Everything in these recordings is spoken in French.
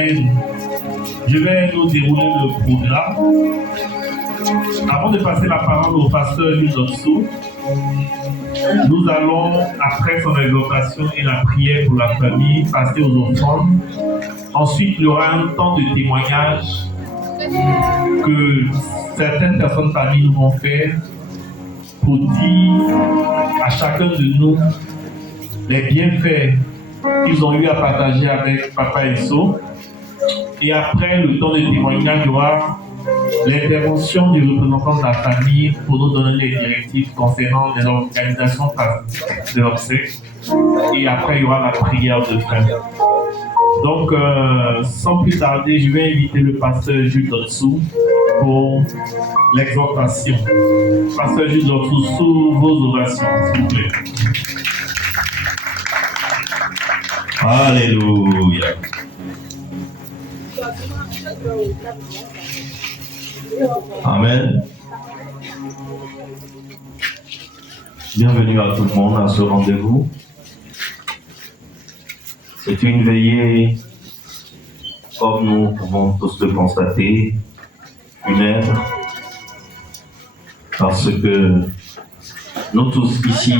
Amen. Je vais nous dérouler le programme. Avant de passer la parole au pasteur Ludoxou, nous allons, après son exhortation et la prière pour la famille, passer aux offrandes. Ensuite, il y aura un temps de témoignage que certaines personnes parmi nous vont faire pour dire à chacun de nous les bienfaits qu'ils ont eu à partager avec Papa Esso. Et après le temps de témoignage, il y aura l'intervention du représentant de la famille pour nous donner les directives concernant les organisations de l'obsèque. Et après, il y aura la prière de fin. Donc, sans plus tarder, je vais inviter le pasteur Jules Dotsou pour l'exhortation. Pasteur Jules Dotsou, sous vos ovations, s'il vous plaît. Alléluia. Amen. Bienvenue à tout le monde à ce rendez-vous. C'est une veillée, comme nous pouvons tous le constater, funèbre, parce que nous tous ici,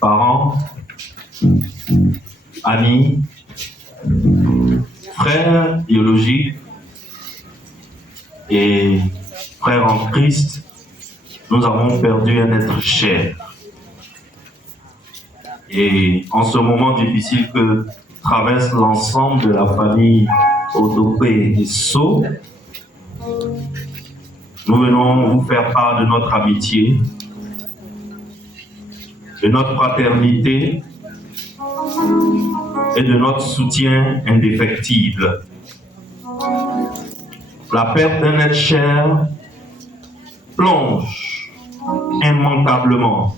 parents, amis, frères biologiques et frères en Christ, nous avons perdu un être cher. Et en ce moment difficile que traverse l'ensemble de la famille Odopé et So, nous venons vous faire part de notre amitié, de notre fraternité et de notre soutien indéfectible. La perte d'un être cher plonge immanquablement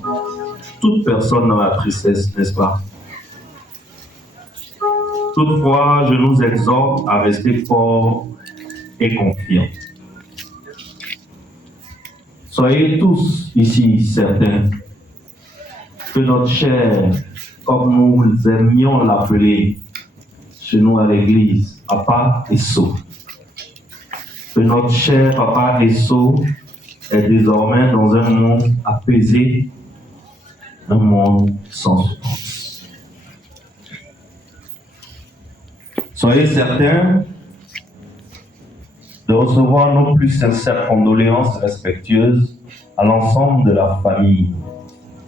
toute personne dans la tristesse, n'est-ce pas? Toutefois, je nous exhorte à rester forts et confiants. Soyez tous ici certains que notre cher, comme nous aimions l'appeler chez nous à l'église, Papa Esso, que notre cher Papa Esso est désormais dans un monde apaisé, un monde sans souffrance. Soyez certains de recevoir nos plus sincères condoléances respectueuses à l'ensemble de la famille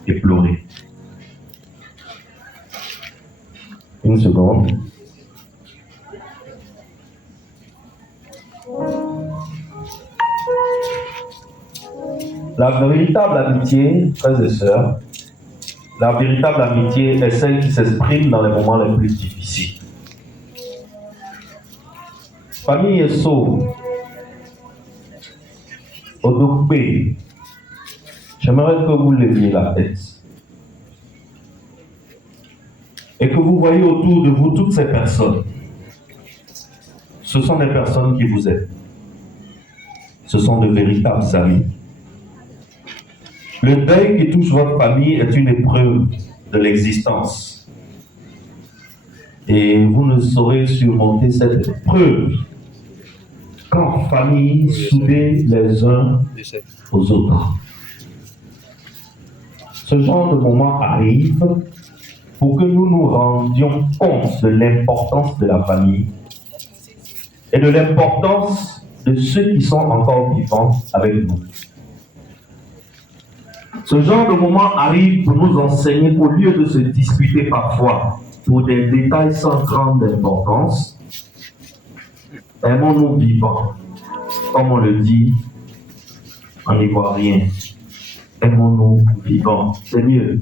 éplorée. Une seconde. La véritable amitié, frères et sœurs, la véritable amitié est celle qui s'exprime dans les moments les plus difficiles. Famille Esso, Odopé, j'aimerais que vous leviez la tête et que vous voyez autour de vous toutes ces personnes. Ce sont des personnes qui vous aident. Ce sont de véritables amis. Le deuil qui touche votre famille est une épreuve de l'existence. Et vous ne saurez surmonter cette épreuve qu'en famille, soudés les uns aux autres. Ce genre de moment arrive pour que nous nous rendions compte de l'importance de la famille et de l'importance de ceux qui sont encore vivants avec nous. Ce genre de moment arrive pour nous enseigner qu'au lieu de se disputer parfois pour des détails sans grande importance, aimons-nous vivants, comme on le dit en ivoirien. Aimons-nous vivants, c'est mieux.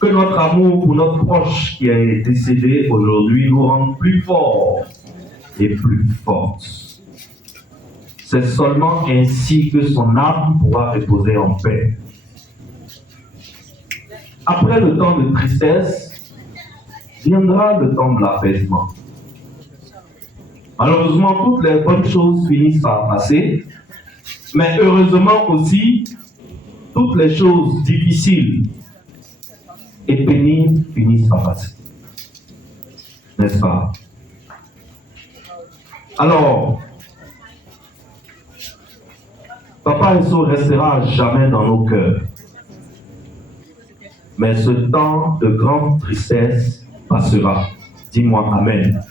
Que notre amour pour notre proche qui est décédé aujourd'hui nous rende plus forts et plus fortes. C'est seulement ainsi que son âme pourra reposer en paix. Après le temps de tristesse, viendra le temps de l'apaisement. Malheureusement, toutes les bonnes choses finissent par passer, mais heureusement aussi, toutes les choses difficiles et pénibles finissent par passer. n'est-ce pas? Alors, Papa Esso restera à jamais dans nos cœurs. Mais ce temps de grande tristesse passera. Dis-moi Amen.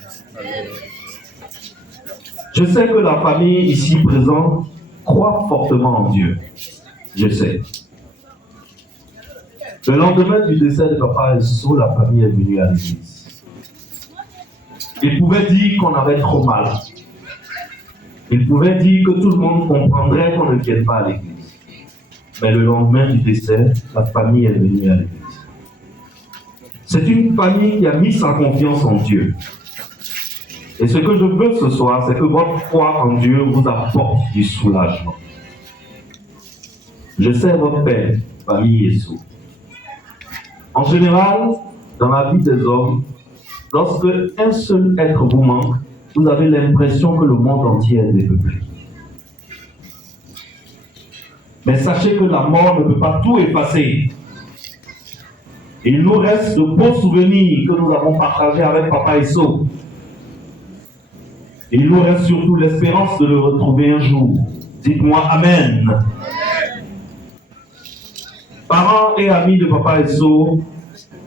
Je sais que la famille ici présente croit fortement en Dieu. Je sais. Le lendemain du décès de Papa Esso, la famille est venue à l'église. Ils pouvaient dire qu'on avait trop mal. Ils pouvaient dire que tout le monde comprendrait qu'on ne vienne pas à l'église. Mais le lendemain du décès, la famille est venue à l'église. C'est une famille qui a mis sa confiance en Dieu. Et ce que je veux ce soir, c'est que votre foi en Dieu vous apporte du soulagement. Je sais votre père, famille Esso. En général, dans la vie des hommes, lorsque un seul être vous manque, vous avez l'impression que le monde entier est dépeuplé. Mais sachez que la mort ne peut pas tout effacer. Il nous reste de beaux souvenirs que nous avons partagés avec Papa Esso. Il nous reste surtout l'espérance de le retrouver un jour. Dites-moi Amen. Parents et amis de Papa Esso,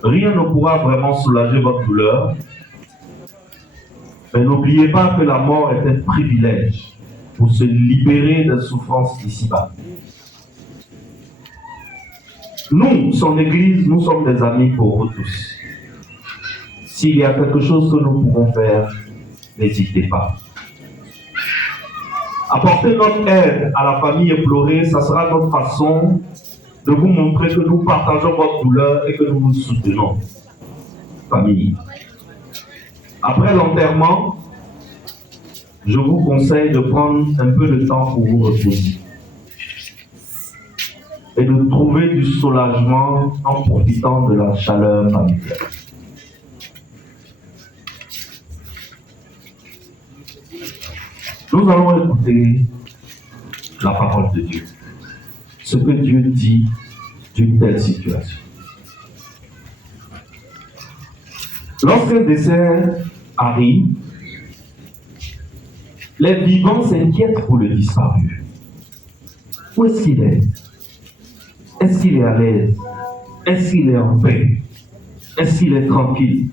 rien ne pourra vraiment soulager votre douleur. Mais n'oubliez pas que la mort est un privilège pour se libérer des souffrances d'ici-bas. Nous, son Église, nous sommes des amis pour vous tous. S'il y a quelque chose que nous pouvons faire, n'hésitez pas. Apporter notre aide à la famille éplorée, ça sera notre façon de vous montrer que nous partageons votre douleur et que nous vous soutenons. Famille. Après l'enterrement, je vous conseille de prendre un peu de temps pour vous reposer et de trouver du soulagement en profitant de la chaleur familiale. Nous allons écouter la parole de Dieu, ce que Dieu dit d'une telle situation. Lorsqu'un décès arrive, les vivants s'inquiètent pour le disparu. Où est-ce qu'il est? Est-ce qu'il est à l'aise? Est-ce qu'il est en paix? Est-ce qu'il est tranquille?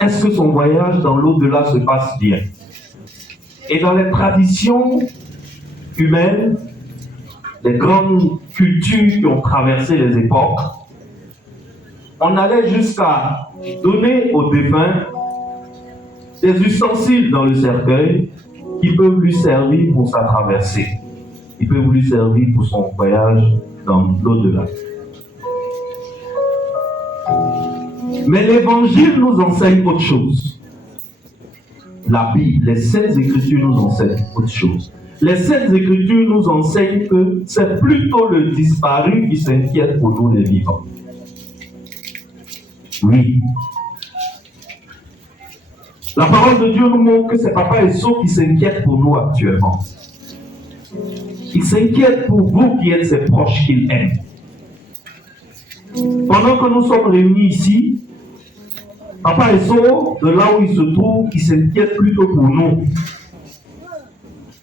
Est-ce que son voyage dans l'au-delà se passe bien? Et dans les traditions humaines, les grandes cultures qui ont traversé les époques, on allait jusqu'à donner aux défunts des ustensiles dans le cercueil qui peuvent lui servir pour sa traversée. Ils peuvent lui servir pour son voyage dans l'au-delà. Mais l'Évangile nous enseigne autre chose. La Bible, les Saintes Écritures nous enseignent autre chose. Les Saintes Écritures nous enseignent que c'est plutôt le disparu qui s'inquiète pour nous les vivants. Oui. La parole de Dieu nous montre que c'est Papa Esso qui s'inquiète pour nous actuellement. Il s'inquiète pour vous qui êtes ses proches qu'il aime. Pendant que nous sommes réunis ici, Papa Esso, de là où il se trouve, il s'inquiète plutôt pour nous.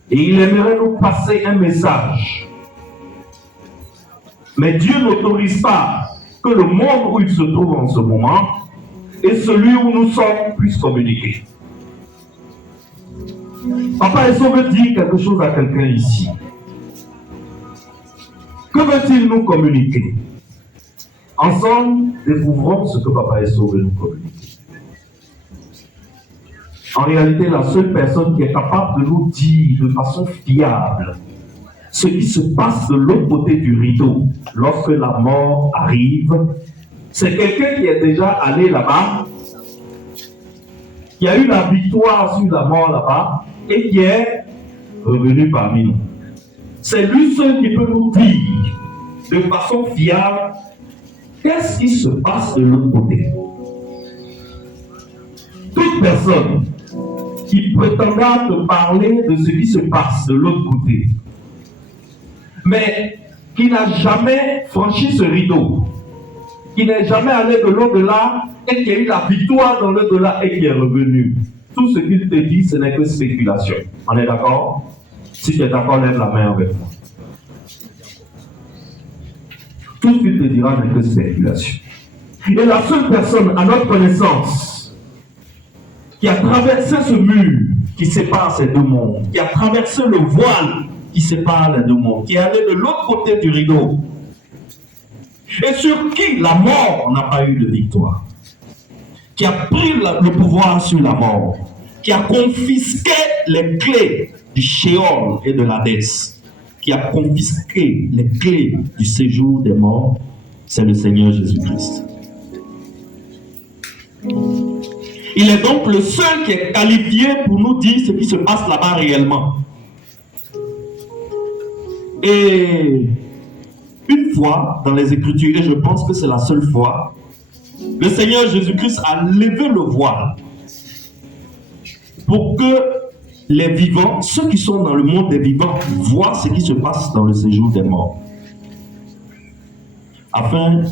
Et il aimerait nous passer un message. Mais Dieu n'autorise pas que le monde où il se trouve en ce moment et celui où nous sommes puissent communiquer. Papa Esso veut dire quelque chose à quelqu'un ici. Que veut-il nous communiquer? Ensemble, découvrons ce que Papa Esso veut nous communiquer. En réalité, la seule personne qui est capable de nous dire de façon fiable ce qui se passe de l'autre côté du rideau lorsque la mort arrive, c'est quelqu'un qui est déjà allé là-bas, qui a eu la victoire sur la mort là-bas et qui est revenu parmi nous. C'est lui seul qui peut nous dire de façon fiable qu'est-ce qui se passe de l'autre côté. Toute personne qui prétendra te parler de ce qui se passe de l'autre côté, mais qui n'a jamais franchi ce rideau, qui n'est jamais allé de l'au-delà et qui a eu la victoire dans l'au-delà et qui est revenu. Tout ce qu'il te dit, ce n'est que spéculation. On est d'accord? Si tu es d'accord, lève la main avec moi. Tout ce qu'il te dira n'est que spéculation. Et la seule personne à notre connaissance qui a traversé ce mur qui sépare ces deux mondes, qui a traversé le voile qui sépare les deux mondes, qui est allé de l'autre côté du rideau, et sur qui la mort n'a pas eu de victoire, qui a pris le pouvoir sur la mort, qui a confisqué les clés du Sheol et de l'Hadès, qui a confisqué les clés du séjour des morts, c'est le Seigneur Jésus-Christ. Il est donc le seul qui est qualifié pour nous dire ce qui se passe là-bas réellement. Et une fois dans les Écritures, et je pense que c'est la seule fois, le Seigneur Jésus-Christ a levé le voile pour que les vivants, ceux qui sont dans le monde des vivants, voient ce qui se passe dans le séjour des morts, afin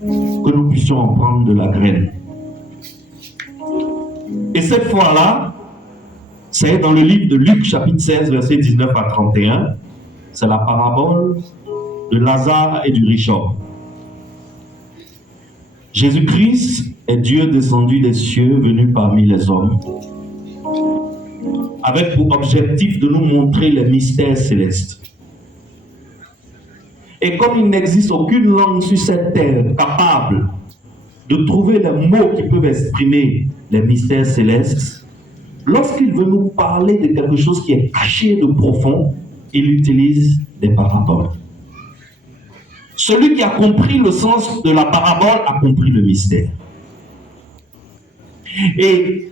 que nous puissions en prendre de la graine. Et cette fois-là, c'est dans le livre de Luc, chapitre 16, versets 19 à 31. C'est la parabole de Lazare et du riche homme. Jésus-Christ est Dieu descendu des cieux, venu parmi les hommes, avec pour objectif de nous montrer les mystères célestes. Et comme il n'existe aucune langue sur cette terre capable de trouver les mots qui peuvent exprimer les mystères célestes, lorsqu'il veut nous parler de quelque chose qui est caché de profond, il utilise des paraboles. Celui qui a compris le sens de la parabole a compris le mystère. Et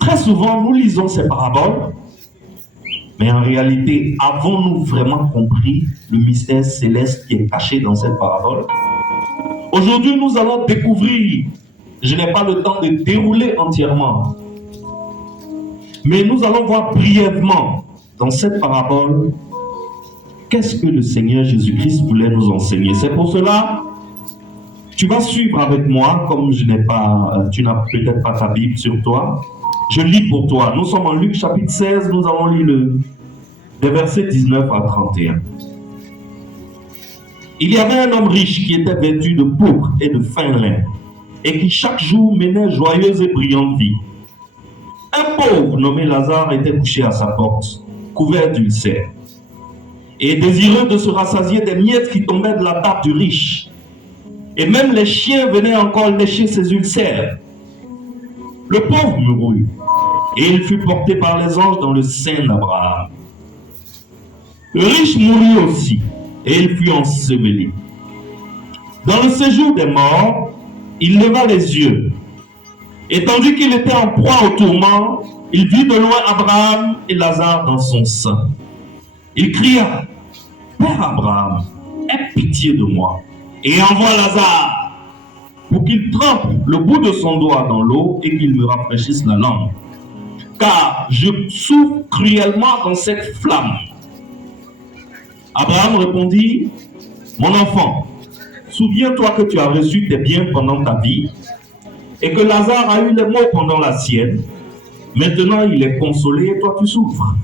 très souvent, nous lisons ces paraboles, mais en réalité, avons-nous vraiment compris le mystère céleste qui est caché dans cette parabole? Aujourd'hui, nous allons découvrir, je n'ai pas le temps de dérouler entièrement, mais nous allons voir brièvement dans cette parabole qu'est-ce que le Seigneur Jésus-Christ voulait nous enseigner. C'est pour cela, tu vas suivre avec moi, comme tu n'as peut-être pas ta Bible sur toi, je lis pour toi. Nous sommes en Luc chapitre 16, nous allons lire des versets 19 à 31. Il y avait un homme riche qui était vêtu de pourpre et de fin lin, et qui chaque jour menait joyeuse et brillante vie. Un pauvre nommé Lazare était couché à sa porte, couvert d'ulcères, et désireux de se rassasier des miettes qui tombaient de la table du riche. Et même les chiens venaient encore lécher ses ulcères. Le pauvre mourut, et il fut porté par les anges dans le sein d'Abraham. Le riche mourut aussi, et il fut enseveli. Dans le séjour des morts, il leva les yeux, et tandis qu'il était en proie au tourment, il vit de loin Abraham et Lazare dans son sein. Il cria: Père Abraham, aie pitié de moi, et envoie Lazare, pour qu'il trempe le bout de son doigt dans l'eau et qu'il me rafraîchisse la langue, car je souffre cruellement dans cette flamme. Abraham répondit: Mon enfant, souviens-toi que tu as reçu tes biens pendant ta vie, et que Lazare a eu les maux pendant la sienne. Maintenant il est consolé et toi tu souffres.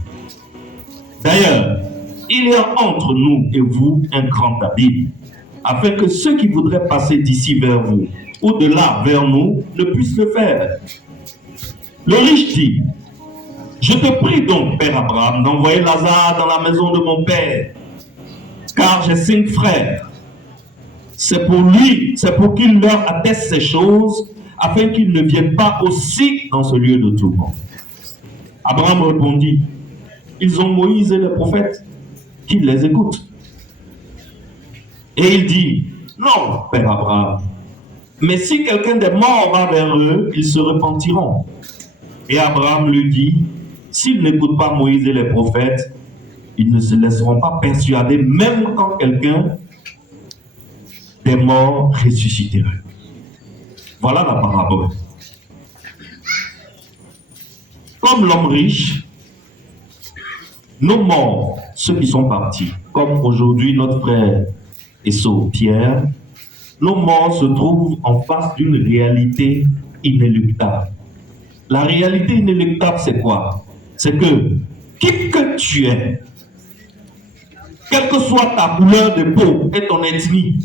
D'ailleurs, il y a entre nous et vous un grand abîme, afin que ceux qui voudraient passer d'ici vers vous, ou de là vers nous, ne puissent le faire. Le riche dit: Je te prie donc, Père Abraham, d'envoyer Lazare dans la maison de mon père, car j'ai 5 frères. C'est pour qu'il leur atteste ces choses, afin qu'ils ne viennent pas aussi dans ce lieu de tourment. Abraham répondit: Ils ont Moïse et les prophètes, qu'ils les écoutent. Et il dit: Non, Père Abraham, mais si quelqu'un des morts va vers eux, ils se repentiront. Et Abraham lui dit: S'ils n'écoutent pas Moïse et les prophètes, ils ne se laisseront pas persuader, même quand quelqu'un des morts ressuscitera. Voilà la parabole. Comme l'homme riche, nos morts, ceux qui sont partis, comme aujourd'hui notre frère Esso Pierre, nos morts se trouvent en face d'une réalité inéluctable. La réalité inéluctable, c'est quoi? C'est que qui que tu es, quelle que soit ta couleur de peau et ton ethnie,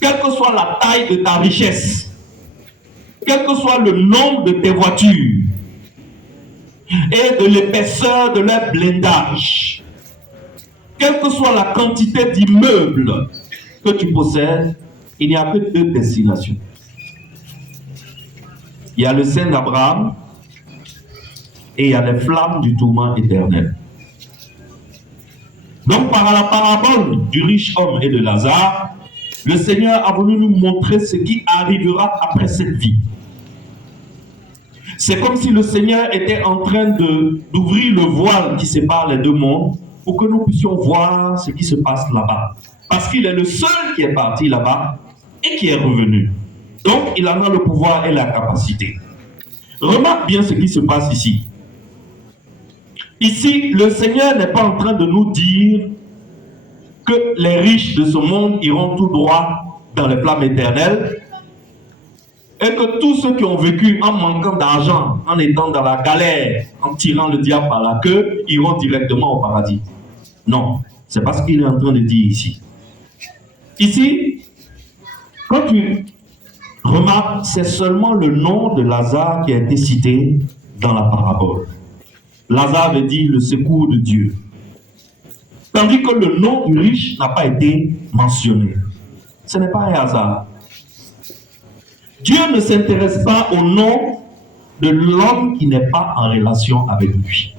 quelle que soit la taille de ta richesse, quel que soit le nombre de tes voitures et de l'épaisseur de leur blindage, quelle que soit la quantité d'immeubles que tu possèdes, il n'y a que deux destinations. Il y a le sein d'Abraham et il y a les flammes du tourment éternel. Donc par la parabole du riche homme et de Lazare, le Seigneur a voulu nous montrer ce qui arrivera après cette vie. C'est comme si le Seigneur était en train d'ouvrir le voile qui sépare les deux mondes pour que nous puissions voir ce qui se passe là-bas. Parce qu'il est le seul qui est parti là-bas et qui est revenu. Donc, il en a le pouvoir et la capacité. Remarque bien ce qui se passe ici. Ici, le Seigneur n'est pas en train de nous dire que les riches de ce monde iront tout droit dans les flammes éternelles et que tous ceux qui ont vécu en manquant d'argent, en étant dans la galère, en tirant le diable par la queue, iront directement au paradis. Non, c'est pas ce qu'il est en train de dire ici. Ici, quand tu remarques, c'est seulement le nom de Lazare qui a été cité dans la parabole. Lazare veut dire le secours de Dieu. Tandis que le nom du riche n'a pas été mentionné. Ce n'est pas un hasard. Dieu ne s'intéresse pas au nom de l'homme qui n'est pas en relation avec lui.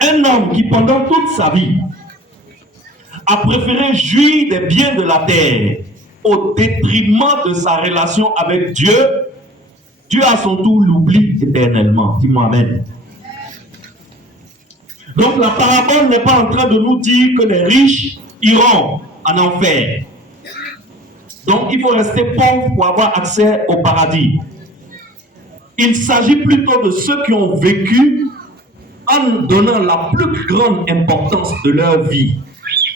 Un homme qui pendant toute sa vie a préféré jouir des biens de la terre au détriment de sa relation avec Dieu, Dieu à son tour l'oublie éternellement. Dis-moi amen. Donc la parabole n'est pas en train de nous dire que les riches iront en enfer. Donc il faut rester pauvre pour avoir accès au paradis. Il s'agit plutôt de ceux qui ont vécu en donnant la plus grande importance de leur vie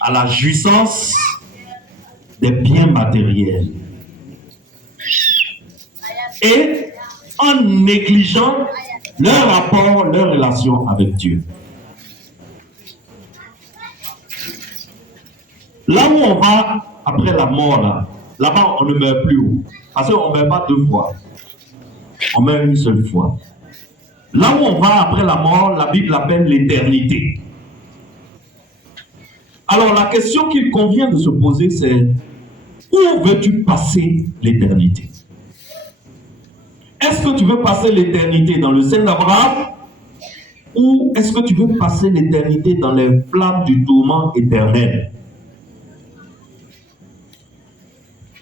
à la jouissance des biens matériels et en négligeant leur rapport, leur relation avec Dieu. Là où on va après la mort, là-bas on ne meurt plus haut. Parce qu'on ne meurt pas deux fois. On meurt une seule fois. Là où on va après la mort, la Bible appelle l'éternité. Alors la question qu'il convient de se poser, c'est où veux-tu passer l'éternité? Est-ce que tu veux passer l'éternité dans le sein d'Abraham ou est-ce que tu veux passer l'éternité dans les flammes du tourment éternel?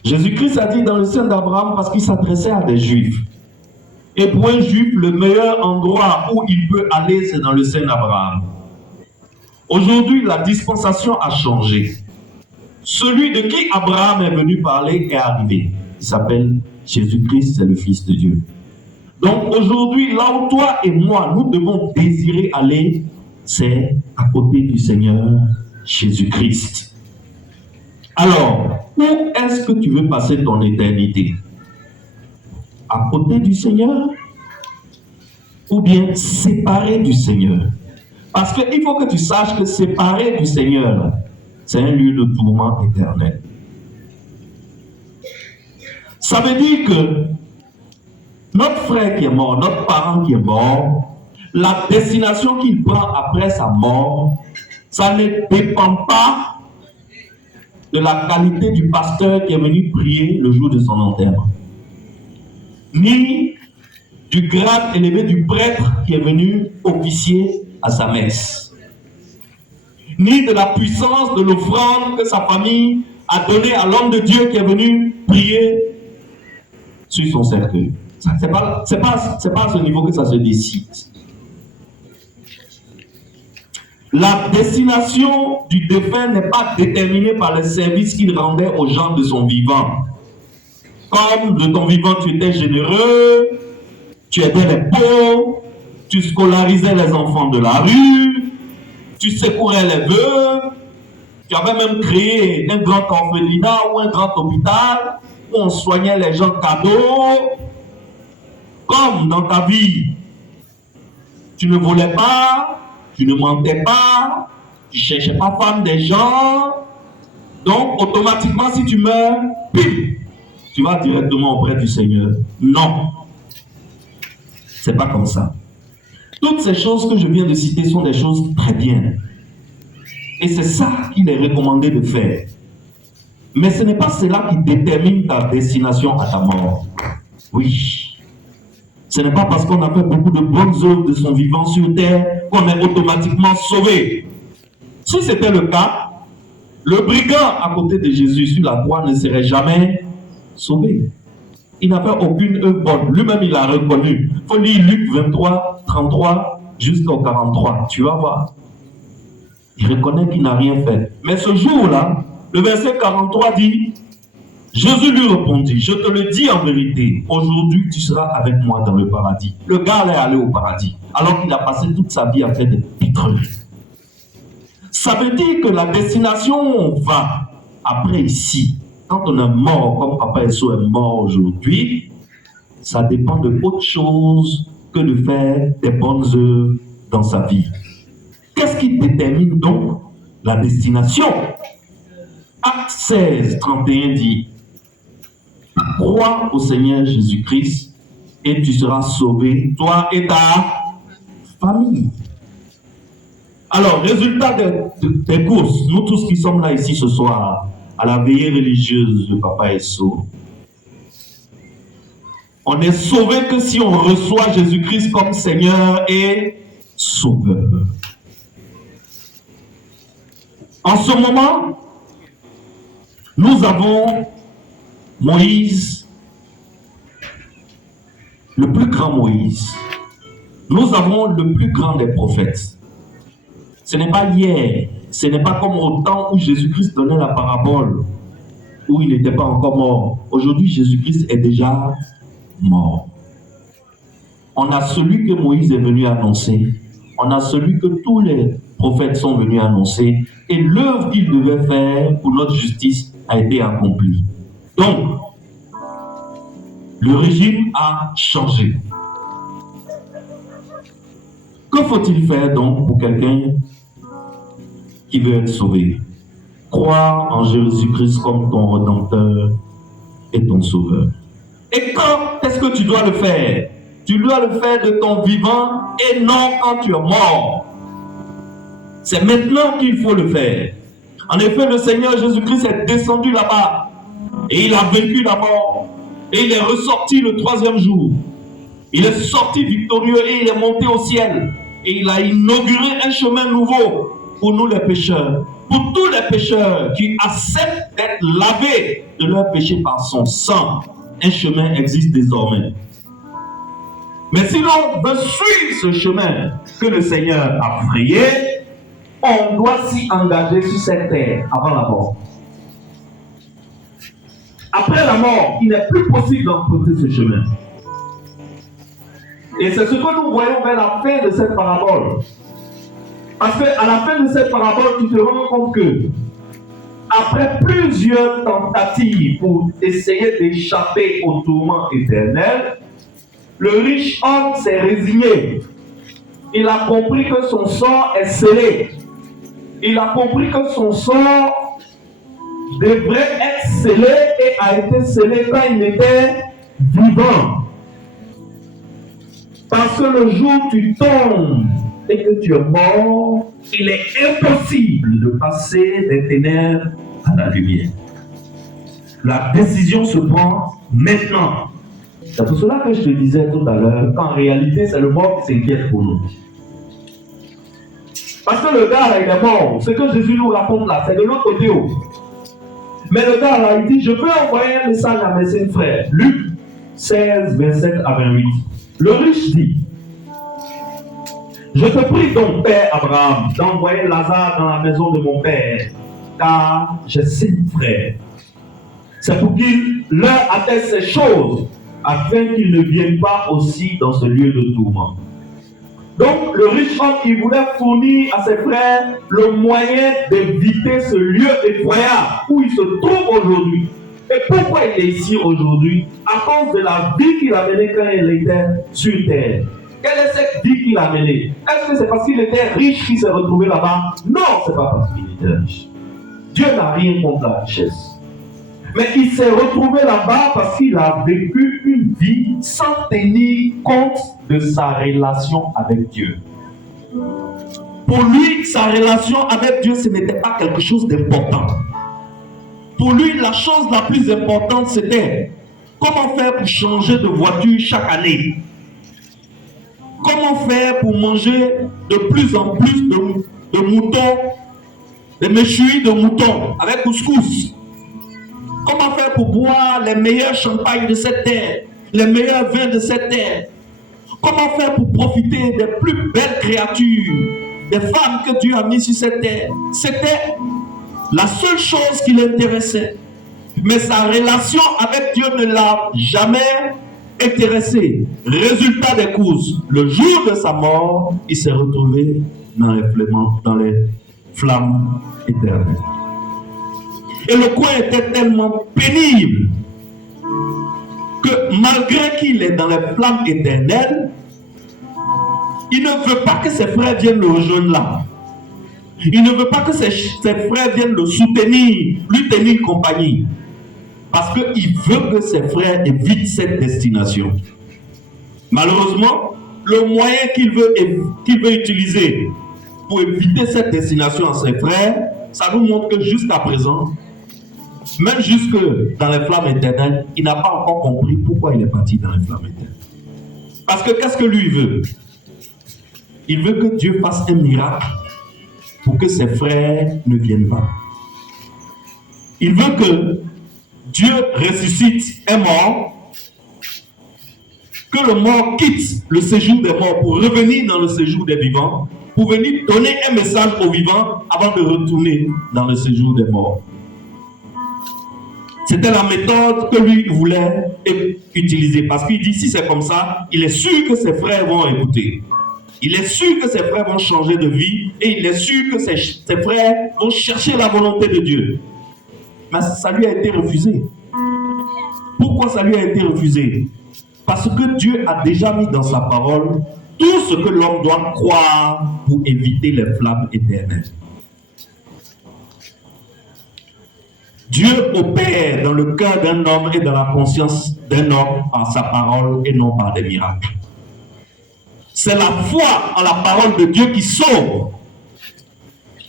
Jésus-Christ a dit dans le sein d'Abraham parce qu'il s'adressait à des Juifs. Et pour un Juif, le meilleur endroit où il peut aller, c'est dans le sein d'Abraham. Aujourd'hui, la dispensation a changé. Celui de qui Abraham est venu parler est arrivé. Il s'appelle Jésus-Christ, c'est le Fils de Dieu. Donc aujourd'hui, là où toi et moi, nous devons désirer aller, c'est à côté du Seigneur Jésus-Christ. Alors, où est-ce que tu veux passer ton éternité? À côté du Seigneur ou bien séparé du Seigneur? Parce qu'il faut que tu saches que séparé du Seigneur, c'est un lieu de tourment éternel. Ça veut dire que notre frère qui est mort, notre parent qui est mort, la destination qu'il prend après sa mort, ça ne dépend pas de la qualité du pasteur qui est venu prier le jour de son enterrement, ni du grade élevé du prêtre qui est venu officier à sa messe, ni de la puissance de l'offrande que sa famille a donnée à l'homme de Dieu qui est venu prier sur son cercueil. C'est pas à ce niveau que ça se décide. La destination du défunt n'est pas déterminée par les services qu'il rendait aux gens de son vivant. Comme de ton vivant tu étais généreux, tu aidais les pauvres, tu scolarisais les enfants de la rue, tu secourais les veuves, Tu avais même créé un grand orphelinat ou un grand hôpital où on soignait les gens cadeaux. Comme dans ta vie, tu ne volais pas, tu ne mentais pas, tu ne cherchais pas femme des gens. Donc, automatiquement, si tu meurs, pim, tu vas directement auprès du Seigneur. Non. C'est pas comme ça. Toutes ces choses que je viens de citer sont des choses très bien. Et c'est ça qu'il est recommandé de faire. Mais ce n'est pas cela qui détermine ta destination à ta mort. Oui. Ce n'est pas parce qu'on a fait beaucoup de bonnes œuvres de son vivant sur terre qu'on est automatiquement sauvé. Si c'était le cas, le brigand à côté de Jésus sur la croix ne serait jamais sauvé. Il n'a fait aucune œuvre bonne. Lui-même, il a reconnu. Il faut lire Luc 23, 33 jusqu'au 43. Tu vas voir. Il reconnaît qu'il n'a rien fait. Mais ce jour-là, le verset 43 dit, Jésus lui répondit, je te le dis en vérité, aujourd'hui tu seras avec moi dans le paradis. Le gars est allé au paradis, alors qu'il a passé toute sa vie à faire des pitreries. Ça veut dire que la destination où on va après ici, quand on est mort, comme Papa Esso est mort aujourd'hui, ça dépend de autre chose que de faire des bonnes œuvres dans sa vie. Qu'est-ce qui détermine donc la destination? Acte 16, 31 dit, crois au Seigneur Jésus-Christ et tu seras sauvé, toi et ta famille. Alors, résultat des courses, nous tous qui sommes là ici ce soir, à la veillée religieuse de Papa Esso, on est sauvé que si on reçoit Jésus-Christ comme Seigneur et Sauveur. En ce moment, nous avons Moïse, le plus grand Moïse. Nous avons le plus grand des prophètes. Ce n'est pas hier, ce n'est pas comme au temps où Jésus-Christ donnait la parabole, où il n'était pas encore mort. Aujourd'hui, Jésus-Christ est déjà mort. On a celui que Moïse est venu annoncer. On a celui que tous les prophètes sont venus annoncer. Et l'œuvre qu'il devait faire pour notre justice a été accomplie. Donc, le régime a changé. Que faut-il faire donc pour quelqu'un qui veut être sauvé? Croire en Jésus-Christ comme ton Rédempteur et ton Sauveur. Et quand est-ce que tu dois le faire? Tu dois le faire de ton vivant et non quand tu es mort. C'est maintenant qu'il faut le faire. En effet, le Seigneur Jésus-Christ est descendu là-bas et il a vaincu la mort. Et il est ressorti le 3e jour. Il est sorti victorieux et il est monté au ciel. Et il a inauguré un chemin nouveau pour nous les pécheurs. Pour tous les pécheurs qui acceptent d'être lavés de leurs péchés par son sang. Un chemin existe désormais. Mais si l'on veut suivre ce chemin que le Seigneur a frayé, on doit s'y engager sur cette terre avant la mort. Après la mort, il n'est plus possible d'emprunter ce chemin. Et c'est ce que nous voyons vers la fin de cette parabole. Parce qu'à la fin de cette parabole, tu te rends compte que après plusieurs tentatives pour essayer d'échapper au tourment éternel, le riche homme s'est résigné. Il a compris que son sort est scellé. Il a compris que son sort devrait être scellé et a été scellé quand il était vivant. Parce que le jour où tu tombes et que tu es mort, il est impossible de passer des ténèbres à la lumière. La décision se prend maintenant. C'est pour cela que je te disais tout à l'heure qu'en réalité, c'est le mort qui s'inquiète pour nous. Parce que le gars là, il est mort. Ce que Jésus nous raconte là, c'est de l'autre côté. Mais le gars là, il dit, je peux envoyer un message à mes 5 frères. Luc 16, 27 à 28. Le riche dit, je te prie donc, Père Abraham, d'envoyer Lazare dans la maison de mon père, car j'ai 5 frères. C'est pour qu'il leur atteste ces choses, afin qu'ils ne viennent pas aussi dans ce lieu de tourment. Donc, le riche homme, il voulait fournir à ses frères le moyen d'éviter ce lieu effroyable où il se trouve aujourd'hui. Et pourquoi il est ici aujourd'hui? À cause de la vie qu'il a menée quand il était sur terre. Quelle est cette vie qu'il a menée? Est-ce que c'est parce qu'il était riche qu'il s'est retrouvé là-bas? Non, c'est pas parce qu'il était riche. Dieu n'a rien contre la richesse. Mais il s'est retrouvé là-bas parce qu'il a vécu une vie sans tenir compte de sa relation avec Dieu. Pour lui, sa relation avec Dieu, ce n'était pas quelque chose d'important. Pour lui, la chose la plus importante, c'était comment faire pour changer de voiture chaque année. Comment faire pour manger de plus en plus de moutons, de méchouis de moutons avec couscous. Comment faire pour boire les meilleurs champagnes de cette terre, les meilleurs vins de cette terre? Comment faire pour profiter des plus belles créatures, des femmes que Dieu a mises sur cette terre? C'était la seule chose qui l'intéressait. Mais sa relation avec Dieu ne l'a jamais intéressé. Résultat des courses, le jour de sa mort, il s'est retrouvé dans les flammes éternelles. Et le coin était tellement pénible que malgré qu'il est dans les flammes éternelles, il ne veut pas que ses frères viennent le rejoindre là. Il ne veut pas que ses frères viennent le soutenir, lui tenir compagnie. Parce qu'il veut que ses frères évitent cette destination. Malheureusement, le moyen qu'il veut utiliser pour éviter cette destination à ses frères, ça nous montre que jusqu'à présent, même jusque dans les flammes éternelles, il n'a pas encore compris pourquoi il est parti dans les flammes éternelles. Parce que qu'est-ce que lui veut? Il veut que Dieu fasse un miracle pour que ses frères ne viennent pas. Il veut que Dieu ressuscite un mort, que le mort quitte le séjour des morts pour revenir dans le séjour des vivants, pour venir donner un message aux vivants avant de retourner dans le séjour des morts. C'était la méthode que lui voulait utiliser. Parce qu'il dit, si c'est comme ça, il est sûr que ses frères vont écouter. Il est sûr que ses frères vont changer de vie. Et il est sûr que ses frères vont chercher la volonté de Dieu. Mais ça lui a été refusé. Pourquoi ça lui a été refusé? Parce que Dieu a déjà mis dans sa parole tout ce que l'homme doit croire pour éviter les flammes éternelles. Dieu opère dans le cœur d'un homme et dans la conscience d'un homme par sa parole et non par des miracles. C'est la foi en la parole de Dieu qui sauve.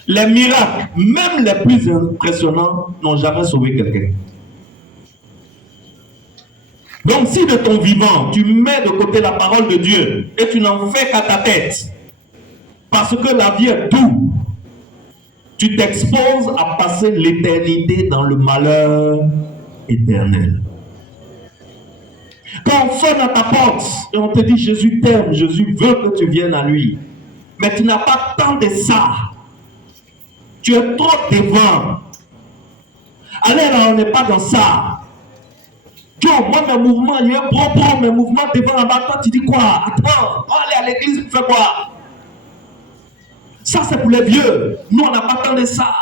Les miracles, même les plus impressionnants, n'ont jamais sauvé quelqu'un. Donc si de ton vivant, tu mets de côté la parole de Dieu et tu n'en fais qu'à ta tête, parce que la vie est douce, tu t'exposes à passer l'éternité dans le malheur éternel. Quand on sonne à ta porte et on te dit Jésus t'aime, Jésus veut que tu viennes à lui, mais tu n'as pas tant de ça. Tu es trop devant. Allez là, on n'est pas dans ça. Joe, moi mes mouvements, il y a un propre, mes mouvements devant là-bas, toi tu dis quoi? Attends, on va aller à l'église pour faire quoi? Ça c'est pour les vieux. Nous on n'a pas tant de ça.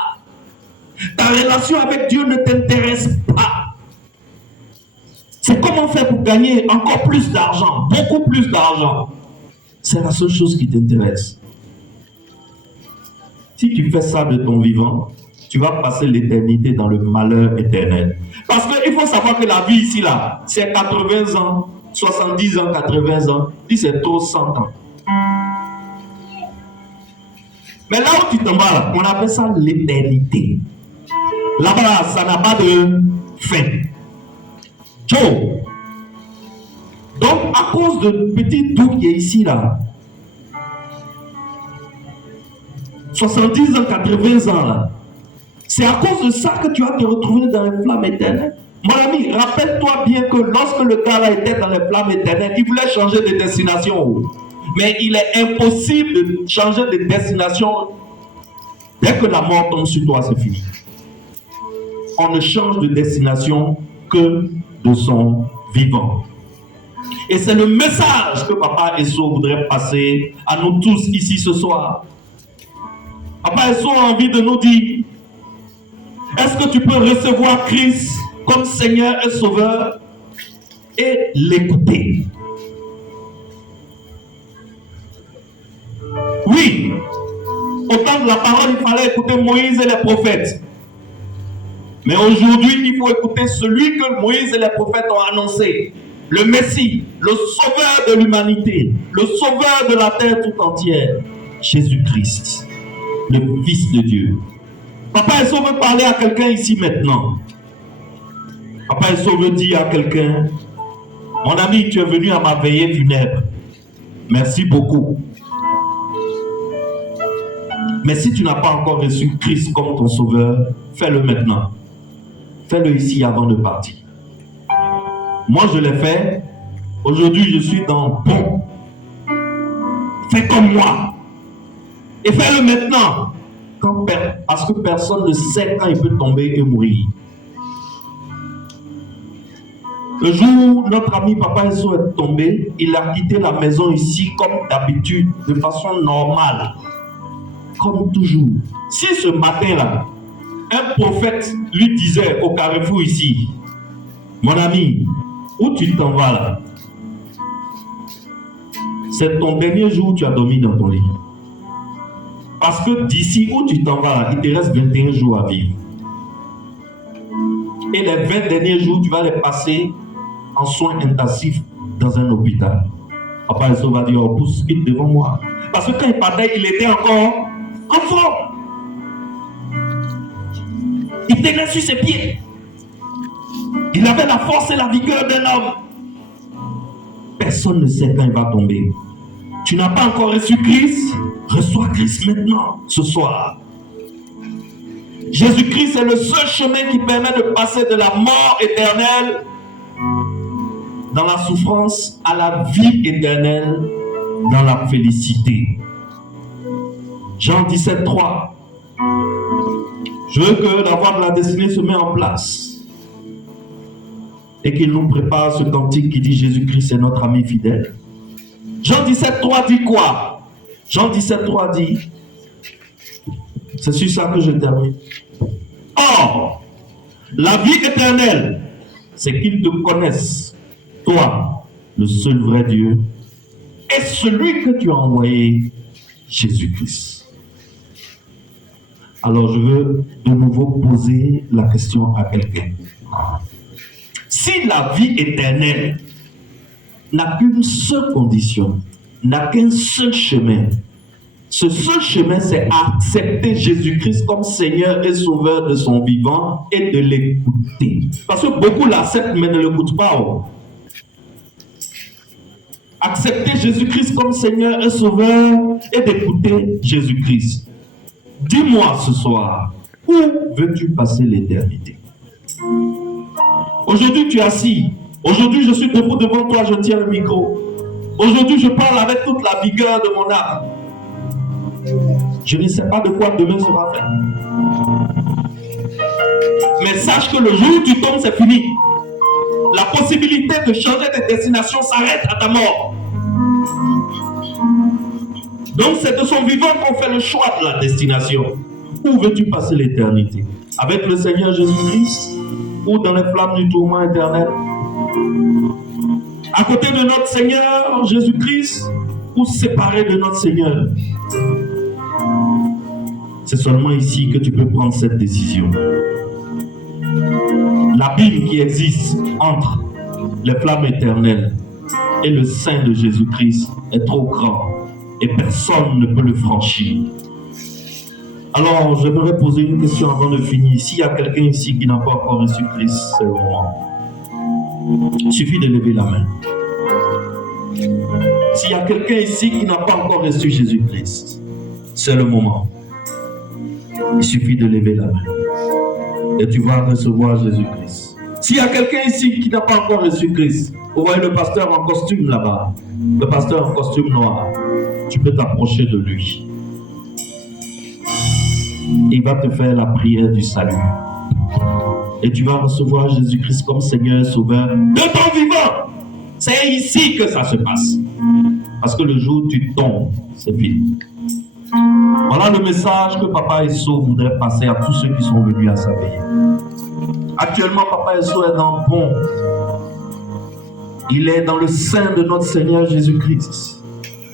Ta relation avec Dieu ne t'intéresse pas. C'est comment faire pour gagner encore plus d'argent, beaucoup plus d'argent. C'est la seule chose qui t'intéresse. Si tu fais ça de ton vivant, tu vas passer l'éternité dans le malheur éternel. Parce qu'il faut savoir que la vie ici, là, c'est 80 ans, 70 ans, 80 ans. Puis c'est trop 100 ans. Mais là où tu t'en vas, on appelle ça l'éternité. Là-bas, ça n'a pas de fin. Joe. Donc, à cause de petit doux qui est ici, là, 70 ans, 80 ans, là, c'est à cause de ça que tu vas te retrouver dans les flammes éternelles. Mon ami, rappelle-toi bien que lorsque le gars là était dans les flammes éternelles, il voulait changer de destination. Mais il est impossible de changer de destination. Dès que la mort tombe sur toi, c'est fini. On ne change de destination que de son vivant. Et c'est le message que Papa Esso voudrait passer à nous tous ici ce soir. Papa Esso a envie de nous dire, est-ce que tu peux recevoir Christ comme Seigneur et Sauveur et l'écouter? Oui, au temps de la parole, il fallait écouter Moïse et les prophètes. Mais aujourd'hui, il faut écouter celui que Moïse et les prophètes ont annoncé. Le Messie, le sauveur de l'humanité, le sauveur de la terre tout entière, Jésus-Christ, le Fils de Dieu. Papa Esso veut parler à quelqu'un ici maintenant. Papa Esso veut dire à quelqu'un, mon ami, tu es venu à ma veillée funèbre. Merci beaucoup. Mais si tu n'as pas encore reçu Christ comme ton sauveur, fais-le maintenant. Fais-le ici avant de partir. Moi, je l'ai fait. Aujourd'hui, je suis dans bon. Fais comme moi. Et fais-le maintenant. Parce que personne ne sait quand il peut tomber et mourir. Le jour où notre ami Papa Esso est tombé, il a quitté la maison ici comme d'habitude, de façon normale. Comme toujours. Si ce matin-là, un prophète lui disait au carrefour ici, mon ami, où tu t'en vas là? C'est ton dernier jour où tu as dormi dans ton lit. Parce que d'ici où tu t'en vas là, il te reste 21 jours à vivre. Et les 20 derniers jours, tu vas les passer en soins intensifs dans un hôpital. Papa Esso va dire, oh, pousse vite devant moi. Parce que quand il partait, il était encore enfant. Il tenait sur ses pieds. Il avait la force et la vigueur d'un homme. Personne ne sait quand il va tomber. Tu n'as pas encore reçu Christ? Reçois Christ maintenant, ce soir. Jésus-Christ est le seul chemin qui permet de passer de la mort éternelle dans la souffrance à la vie éternelle dans la félicité. Jean 17, 3. Je veux que la voix de la destinée se mette en place et qu'il nous prépare ce cantique qui dit Jésus-Christ est notre ami fidèle. Jean 17, 3 dit quoi? Jean 17, 3 dit, c'est sur ça que je termine. Or, la vie éternelle, c'est qu'ils te connaissent, toi, le seul vrai Dieu, et celui que tu as envoyé, Jésus-Christ. Alors je veux de nouveau poser la question à quelqu'un. Si la vie éternelle n'a qu'une seule condition, n'a qu'un seul chemin, ce seul chemin, c'est accepter Jésus-Christ comme Seigneur et Sauveur de son vivant et de l'écouter. Parce que beaucoup l'acceptent mais ne l'écoutent pas. Accepter Jésus-Christ comme Seigneur et Sauveur et d'écouter Jésus-Christ. Dis-moi ce soir, où veux-tu passer l'éternité? Aujourd'hui, tu es assis. Aujourd'hui, je suis debout devant toi, je tiens le micro. Aujourd'hui, je parle avec toute la vigueur de mon âme. Je ne sais pas de quoi demain sera fait. Mais sache que le jour où tu tombes, c'est fini. La possibilité de changer de destination s'arrête à ta mort. Donc c'est de son vivant qu'on fait le choix de la destination. Où veux-tu passer l'éternité? Avec le Seigneur Jésus-Christ ou dans les flammes du tourment éternel? À côté de notre Seigneur Jésus-Christ ou séparé de notre Seigneur? C'est seulement ici que tu peux prendre cette décision. L'abîme qui existe entre les flammes éternelles et le sein de Jésus-Christ est trop grand et personne ne peut le franchir. Alors, j'aimerais poser une question avant de finir. S'il y a quelqu'un ici qui n'a pas encore reçu Christ, c'est le moment. Il suffit de lever la main. S'il y a quelqu'un ici qui n'a pas encore reçu Jésus-Christ, c'est le moment. Il suffit de lever la main. Et tu vas recevoir Jésus-Christ. S'il y a quelqu'un ici qui n'a pas encore reçu Christ, vous voyez le pasteur en costume là-bas, le pasteur en costume noir, tu peux t'approcher de lui. Il va te faire la prière du salut. Et tu vas recevoir Jésus-Christ comme Seigneur et Sauveur de ton vivant. C'est ici que ça se passe. Parce que le jour où tu tombes, c'est fini. Voilà le message que Papa Esso voudrait passer à tous ceux qui sont venus à sa veillée. Actuellement, Papa Esso est dans le bon. Il est dans le sein de notre Seigneur Jésus-Christ.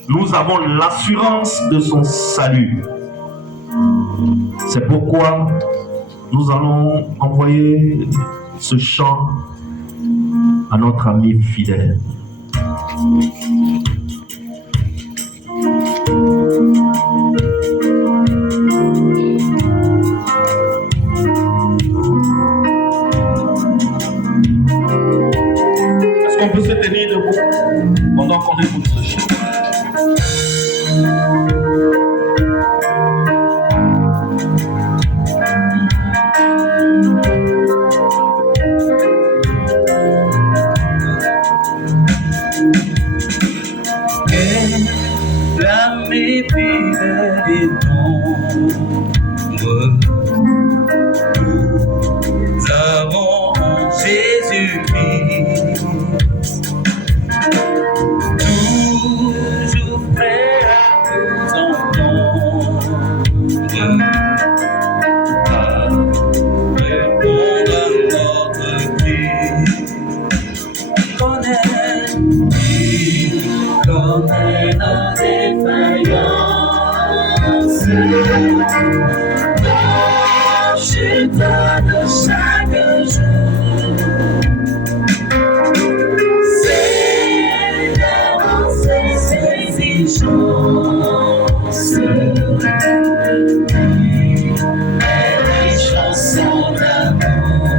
Nous avons l'assurance de son salut. C'est pourquoi nous allons envoyer ce chant à notre ami fidèle. Est-ce qu'on peut se tenir debout pendant qu'on écoute ce chant? L'ami fidèle et nombreux, nous avons Jésus-Christ, toujours prêt à nous entendre, à répondre à notre cri. Il connaît nos défaillances, nos chutes de chaque jour. C'est dans ses exigences, et les chansons d'amour.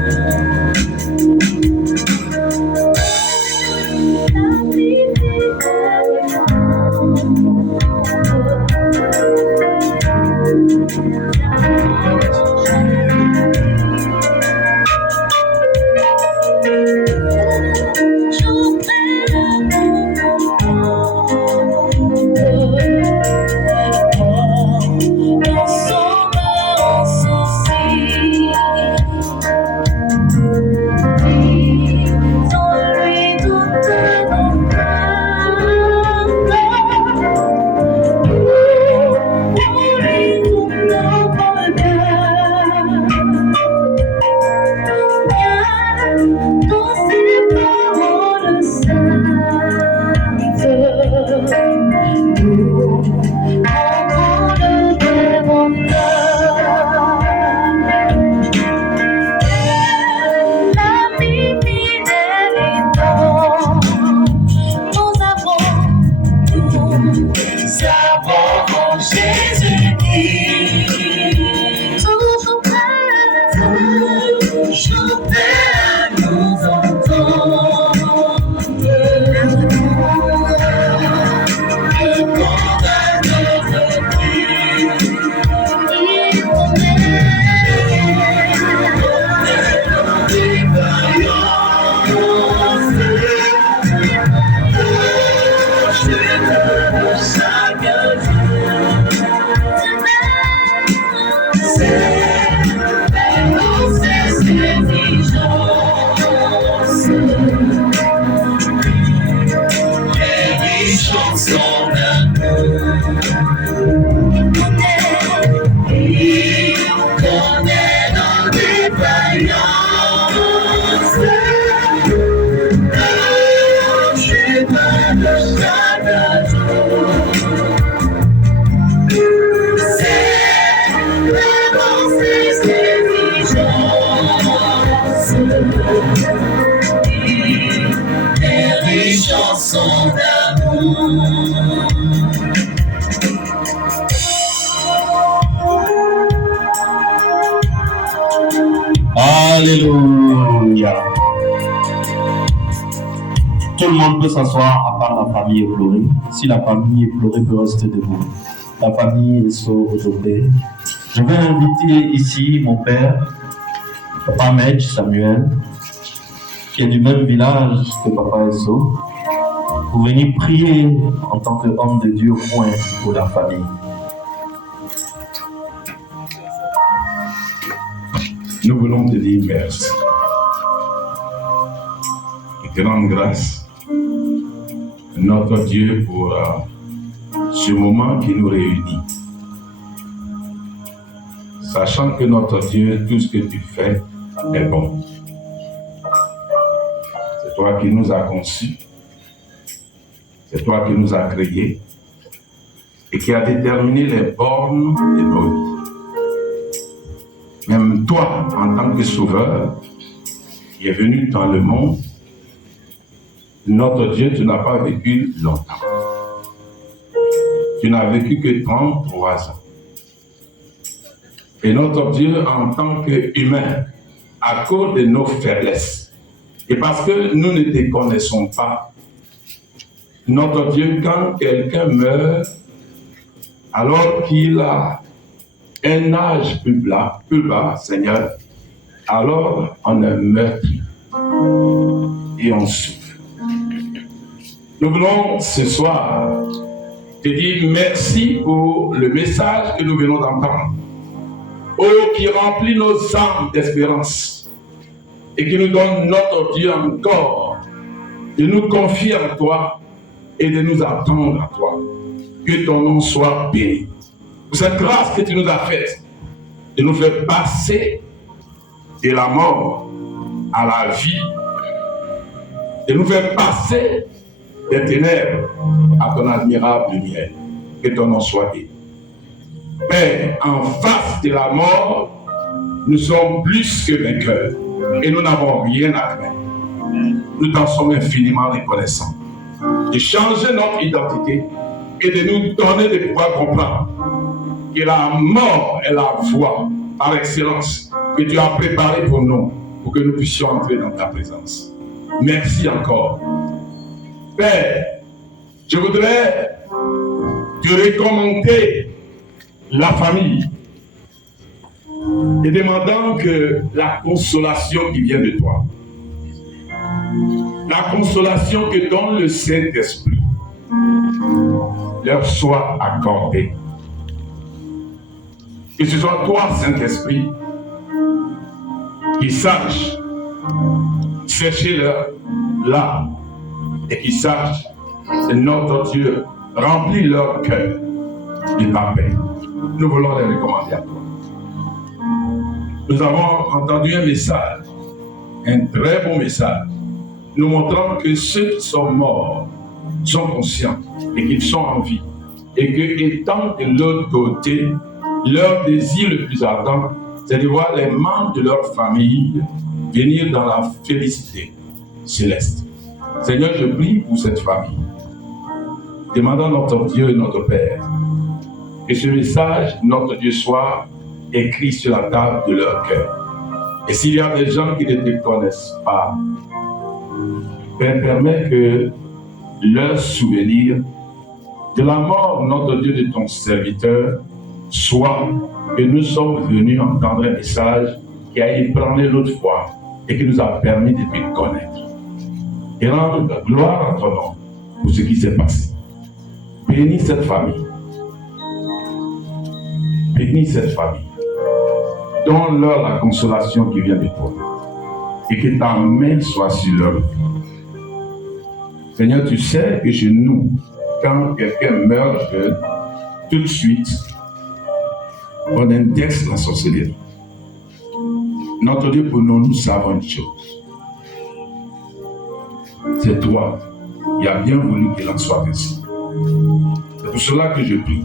Alléluia. Tout le monde peut s'asseoir à part la famille éplorée. Si la famille éplorée peut rester debout. La famille est aujourd'hui. Je vais inviter ici mon père, Papa Medj Samuel, qui est du même village que Papa Esso, pour venir prier en tant qu'homme de Dieu pour la famille. Nous voulons te dire merci. Et te rendre grâce notre Dieu, pour ce moment qui nous réunit. Sachant que notre Dieu, tout ce que tu fais est bon. C'est toi qui nous as conçus. C'est toi qui nous as créés et qui a déterminé les bornes de nos vies. Même toi, en tant que sauveur, qui est venu dans le monde, notre Dieu, tu n'as pas vécu longtemps. Tu n'as vécu que 33 ans. Et notre Dieu, en tant qu'humain, à cause de nos faiblesses, et parce que nous ne te connaissons pas, notre Dieu, quand quelqu'un meurt, alors qu'il a un âge plus bas, Seigneur, alors on ne meurt plus et on souffre. Nous voulons ce soir te dire merci pour le message que nous venons d'entendre. Oh, qui remplit nos âmes d'espérance et qui nous donne notre Dieu encore de nous confier en toi et de nous attendre à toi. Que ton nom soit béni. Pour cette grâce que tu nous as faite, de nous faire passer de la mort à la vie, de nous faire passer des ténèbres à ton admirable lumière. Que ton nom soit béni. Père, en face de la mort, nous sommes plus que vainqueurs et nous n'avons rien à craindre. Nous t'en sommes infiniment reconnaissants de changer notre identité et de nous donner de pouvoir comprendre que la mort est la voie par excellence que tu as préparée pour nous, pour que nous puissions entrer dans ta présence. Merci encore. Père, je voudrais te recommander la famille et demandant que la consolation qui vient de toi, la consolation que donne le Saint-Esprit, leur soit accordée. Que ce soit toi, Saint-Esprit, qui sache chercher leur l'âme et qui sache que notre Dieu remplit leur cœur de ta paix. Nous voulons les recommander à toi. Nous avons entendu un message, un très bon message, nous montrant que ceux qui sont morts sont conscients et qu'ils sont en vie. Et que, étant de l'autre côté, leur désir le plus ardent, c'est de voir les membres de leur famille venir dans la félicité céleste. Seigneur, je prie pour cette famille, demandant notre Dieu et notre Père, que ce message, notre Dieu, soit écrit sur la table de leur cœur. Et s'il y a des gens qui ne te connaissent pas, Père, permets que leur souvenir de la mort, notre Dieu, de ton serviteur, soit que nous sommes venus entendre un message qui a ébranlé l'autre fois et qui nous a permis de te connaître. Et rendre gloire à ton nom pour ce qui s'est passé. Bénis cette famille. Bénis cette famille. Donne-leur la consolation qui vient de toi. Et que ta main soit sur leur vie. Seigneur, tu sais que chez nous, quand quelqu'un meurt jeune, tout de suite, on indexe la sorcellerie. Notre Dieu, pour nous, nous savons une chose. C'est toi qui as bien voulu qu'il en soit ainsi. C'est pour cela que je prie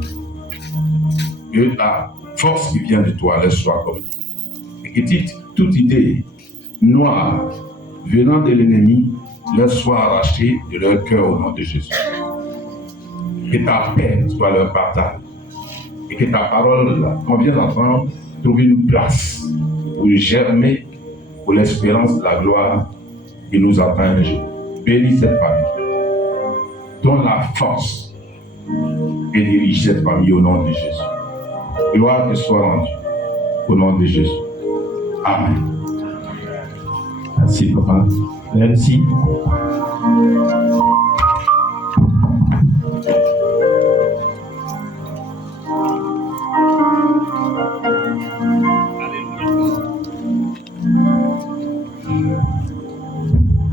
que la force qui vient de toi leur soit commune. Et que toute idée noire venant de l'ennemi leur soit arrachée de leur cœur au nom de Jésus. Que ta paix soit leur partage. Et que ta parole, qu'on vient d'entendre, trouve une place pour germer pour l'espérance de la gloire qui nous attend un jour. Bénis cette famille. Donne la force et dirige cette famille au nom de Jésus. Gloire te soit rendue au nom de Jésus. Amen. Merci, papa. Merci.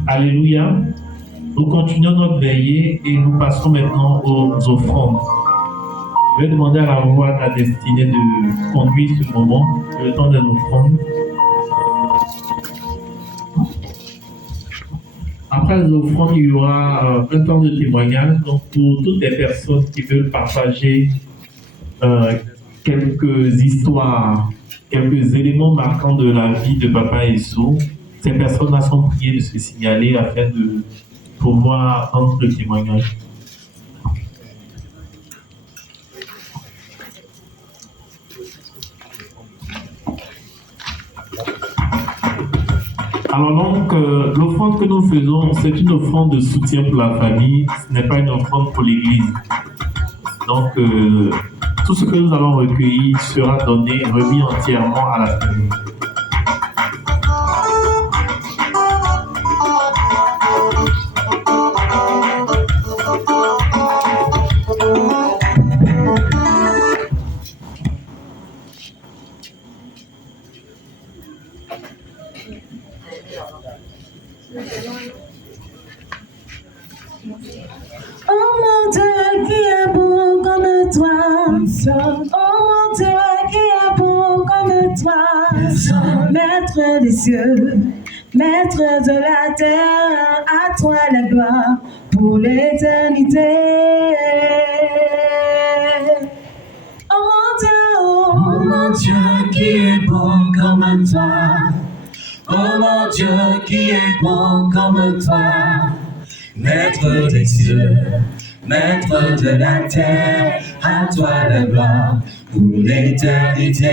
Alléluia. Nous continuons notre veillée et nous passons maintenant aux offrandes. Je vais demander à la voix de la destinée de conduire ce moment, le temps des offrandes. Après les offrandes, il y aura un temps de témoignage. Donc, pour toutes les personnes qui veulent partager quelques histoires, quelques éléments marquants de la vie de Papa Esso, ces personnes-là sont priées de se signaler afin de pouvoir rendre le témoignage. Alors donc, l'offrande que nous faisons, c'est une offrande de soutien pour la famille, ce n'est pas une offrande pour l'Église. Donc, tout ce que nous allons recueillir sera donné, remis entièrement à la famille. Oh mon Dieu, qui est beau comme toi. Oh mon Dieu, qui est beau comme toi. Maître des cieux, maître de la terre, à toi la gloire pour l'éternité. Oh mon Dieu, qui est beau comme toi. Oh mon Dieu, qui est beau comme toi. Maître des cieux, maître de la terre, à toi la gloire pour l'éternité.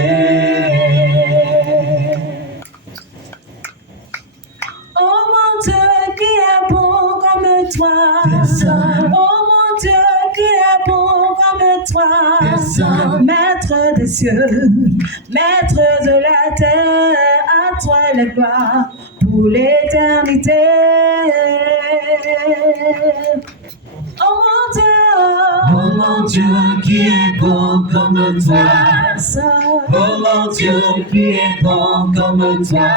Oh mon Dieu, qui est beau comme toi. Oh mon Dieu, qui est beau comme toi. Maître des cieux, maître de la terre, à toi la gloire pour l'éternité. Oh mon Dieu, qui est beau comme toi. Oh mon Dieu, qui est beau comme toi.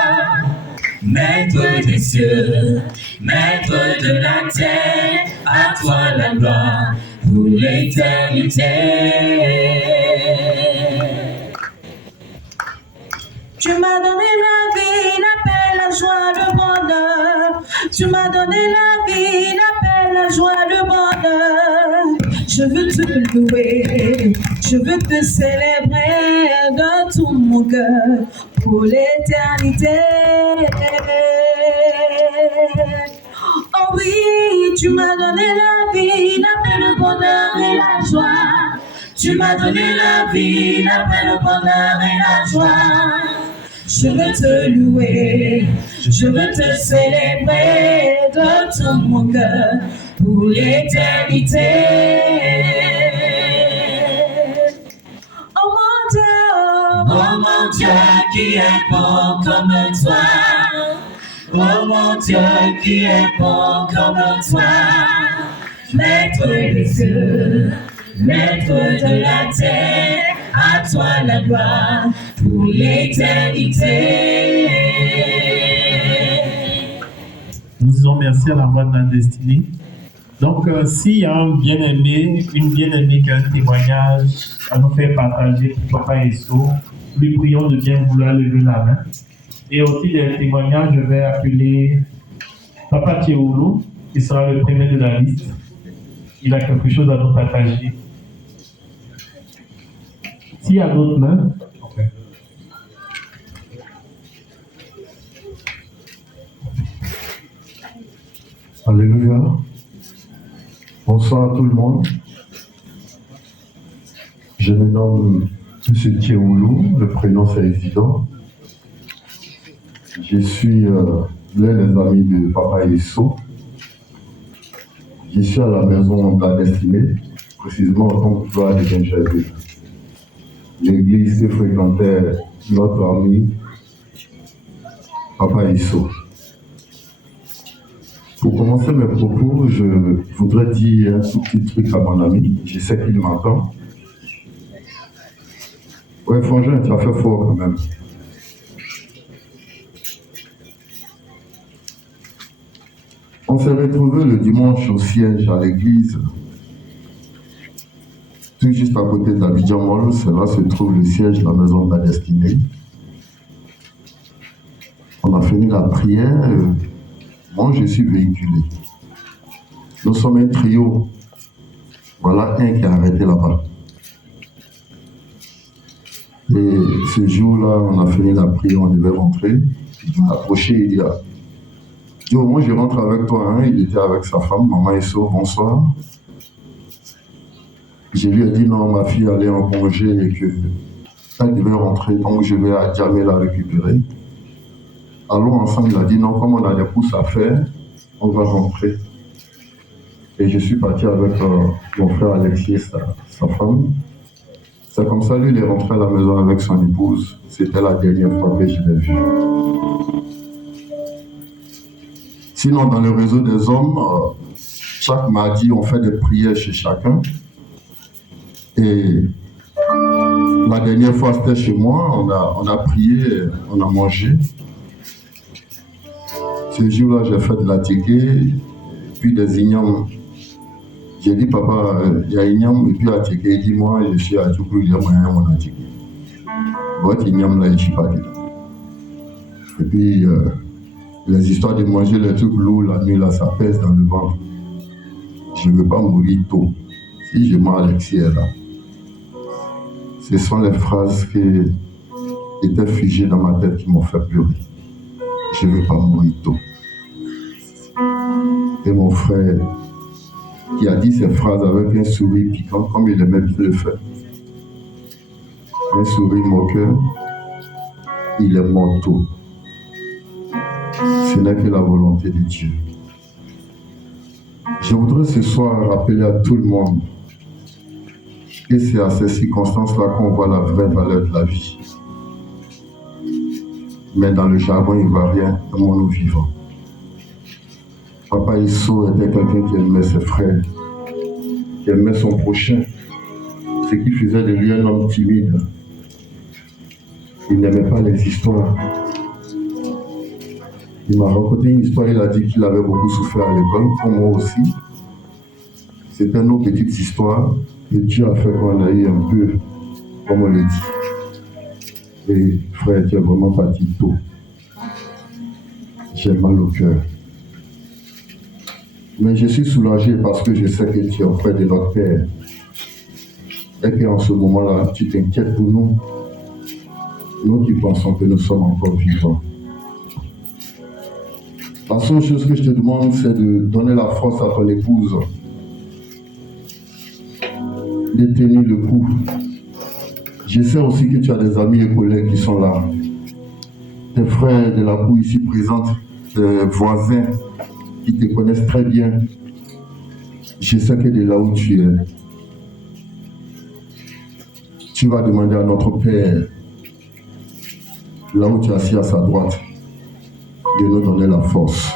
Maître des cieux, maître de la terre, à toi la gloire pour l'éternité. Tu m'as donné la vie, la paix, la joie, le bonheur. Tu m'as donné la vie, la paix, la joie, le bonheur. Je veux te louer, je veux te célébrer de tout mon cœur pour l'éternité. Oh oui, tu m'as donné la vie, la paix, le bonheur et la joie. Tu m'as donné la vie, la paix, le bonheur et la joie. Je veux te louer, je veux te célébrer de tout mon cœur pour l'éternité. Oh mon Dieu, qui est bon comme toi. Oh mon Dieu, qui est bon comme toi. Maître des cieux, maître de la terre, à toi la gloire pour l'éternité. Nous disons merci à la voix de la destinée. Donc, s'il y a un bien-aimé, une bien-aimée qui a un témoignage à nous faire partager pour Papa Esso, lui prions de bien vouloir lever la main. Et aussi des témoignages, je vais appeler Papa Théoulou, qui sera le premier de la liste. Il a quelque chose à nous partager. S'il y a d'autres mains, okay. Alléluia. Bonsoir à tout le monde. Je me nomme M. Théoulou, le prénom c'est évident. Je suis l'un des amis de Papa Esso. Je suis à la maison de la destinée, précisément en tant que gloire de Genjavé. L'église que fréquentait notre ami Papa Esso. Pour commencer mes propos, je voudrais dire un tout petit truc à mon ami. Je sais qu'il m'entend. Ouais, frangin, tu as fait fort quand même. On s'est retrouvés le dimanche au siège à l'église, tout juste à côté d'Abidjan Mall. C'est là se trouve le siège de la maison de la destinée. On a fini la prière. Moi, je suis véhiculé. Nous sommes un trio. Voilà un qui a arrêté là-bas. Et ce jour-là, on a fini la prière, on devait rentrer. Il m'a approché, il dit, Yo, moi je rentre avec toi. Hein. Il était avec sa femme, maman Esso, bonsoir. Je lui ai dit non, ma fille allait en congé et qu'elle devait rentrer, donc je vais à Djamé la récupérer. Allons ensemble, il a dit non, comme on a des courses à faire, on va rentrer. Et je suis parti avec mon frère Alexis, sa femme. C'est comme ça, lui, il est rentré à la maison avec son épouse. C'était la dernière fois que je l'ai vu. Sinon, dans le réseau des hommes, chaque mardi, on fait des prières chez chacun. Et la dernière fois, c'était chez moi. On a prié, on a mangé. Ce jour-là, j'ai fait de la ticket, puis des ignames. J'ai dit, papa, il y a igname, et puis à ticket. Il dit, moi, je suis à Djoukou, il y a moyen, mon ticket. Votre igname, là, je ne suis pas dedans. Et puis, les histoires de manger les trucs lourds la nuit, là, ça pèse dans le ventre. Je ne veux pas mourir tôt. Si je mens Alexis est là. Ce sont les phrases qui étaient figées dans ma tête qui m'ont fait pleurer. Je ne veux pas mourir tôt. Et mon frère, qui a dit ces phrases avec un sourire piquant, comme il aimait bien le faire. Un sourire moqueur, il est mort tôt. Ce n'est que la volonté de Dieu. Je voudrais ce soir rappeler à tout le monde que c'est à ces circonstances-là qu'on voit la vraie valeur de la vie. Mais dans le jargon ivoirien, comment nous vivons. Papa Isso était quelqu'un qui aimait ses frères, qui aimait son prochain, ce qui faisait de lui un homme timide. Il n'aimait pas les histoires. Il m'a raconté une histoire, il a dit qu'il avait beaucoup souffert à l'école, comme moi aussi. C'était nos petites histoires, et Dieu a fait qu'on a eu un peu, comme on le dit. Et frère, tu es vraiment parti tôt. J'ai mal au cœur. Mais je suis soulagé parce que je sais que tu es auprès de notre Père. Et qu'en ce moment-là, tu t'inquiètes pour nous. Nous qui pensons que nous sommes encore vivants. La seule chose que je te demande, c'est de donner la force à ton épouse. De tenir le coup. Je sais aussi que tu as des amis et collègues qui sont là. Tes frères de la cour ici présents, tes voisins qui te connaissent très bien. Je sais que de là où tu es, tu vas demander à notre Père, là où tu es assis à sa droite, de nous donner la force,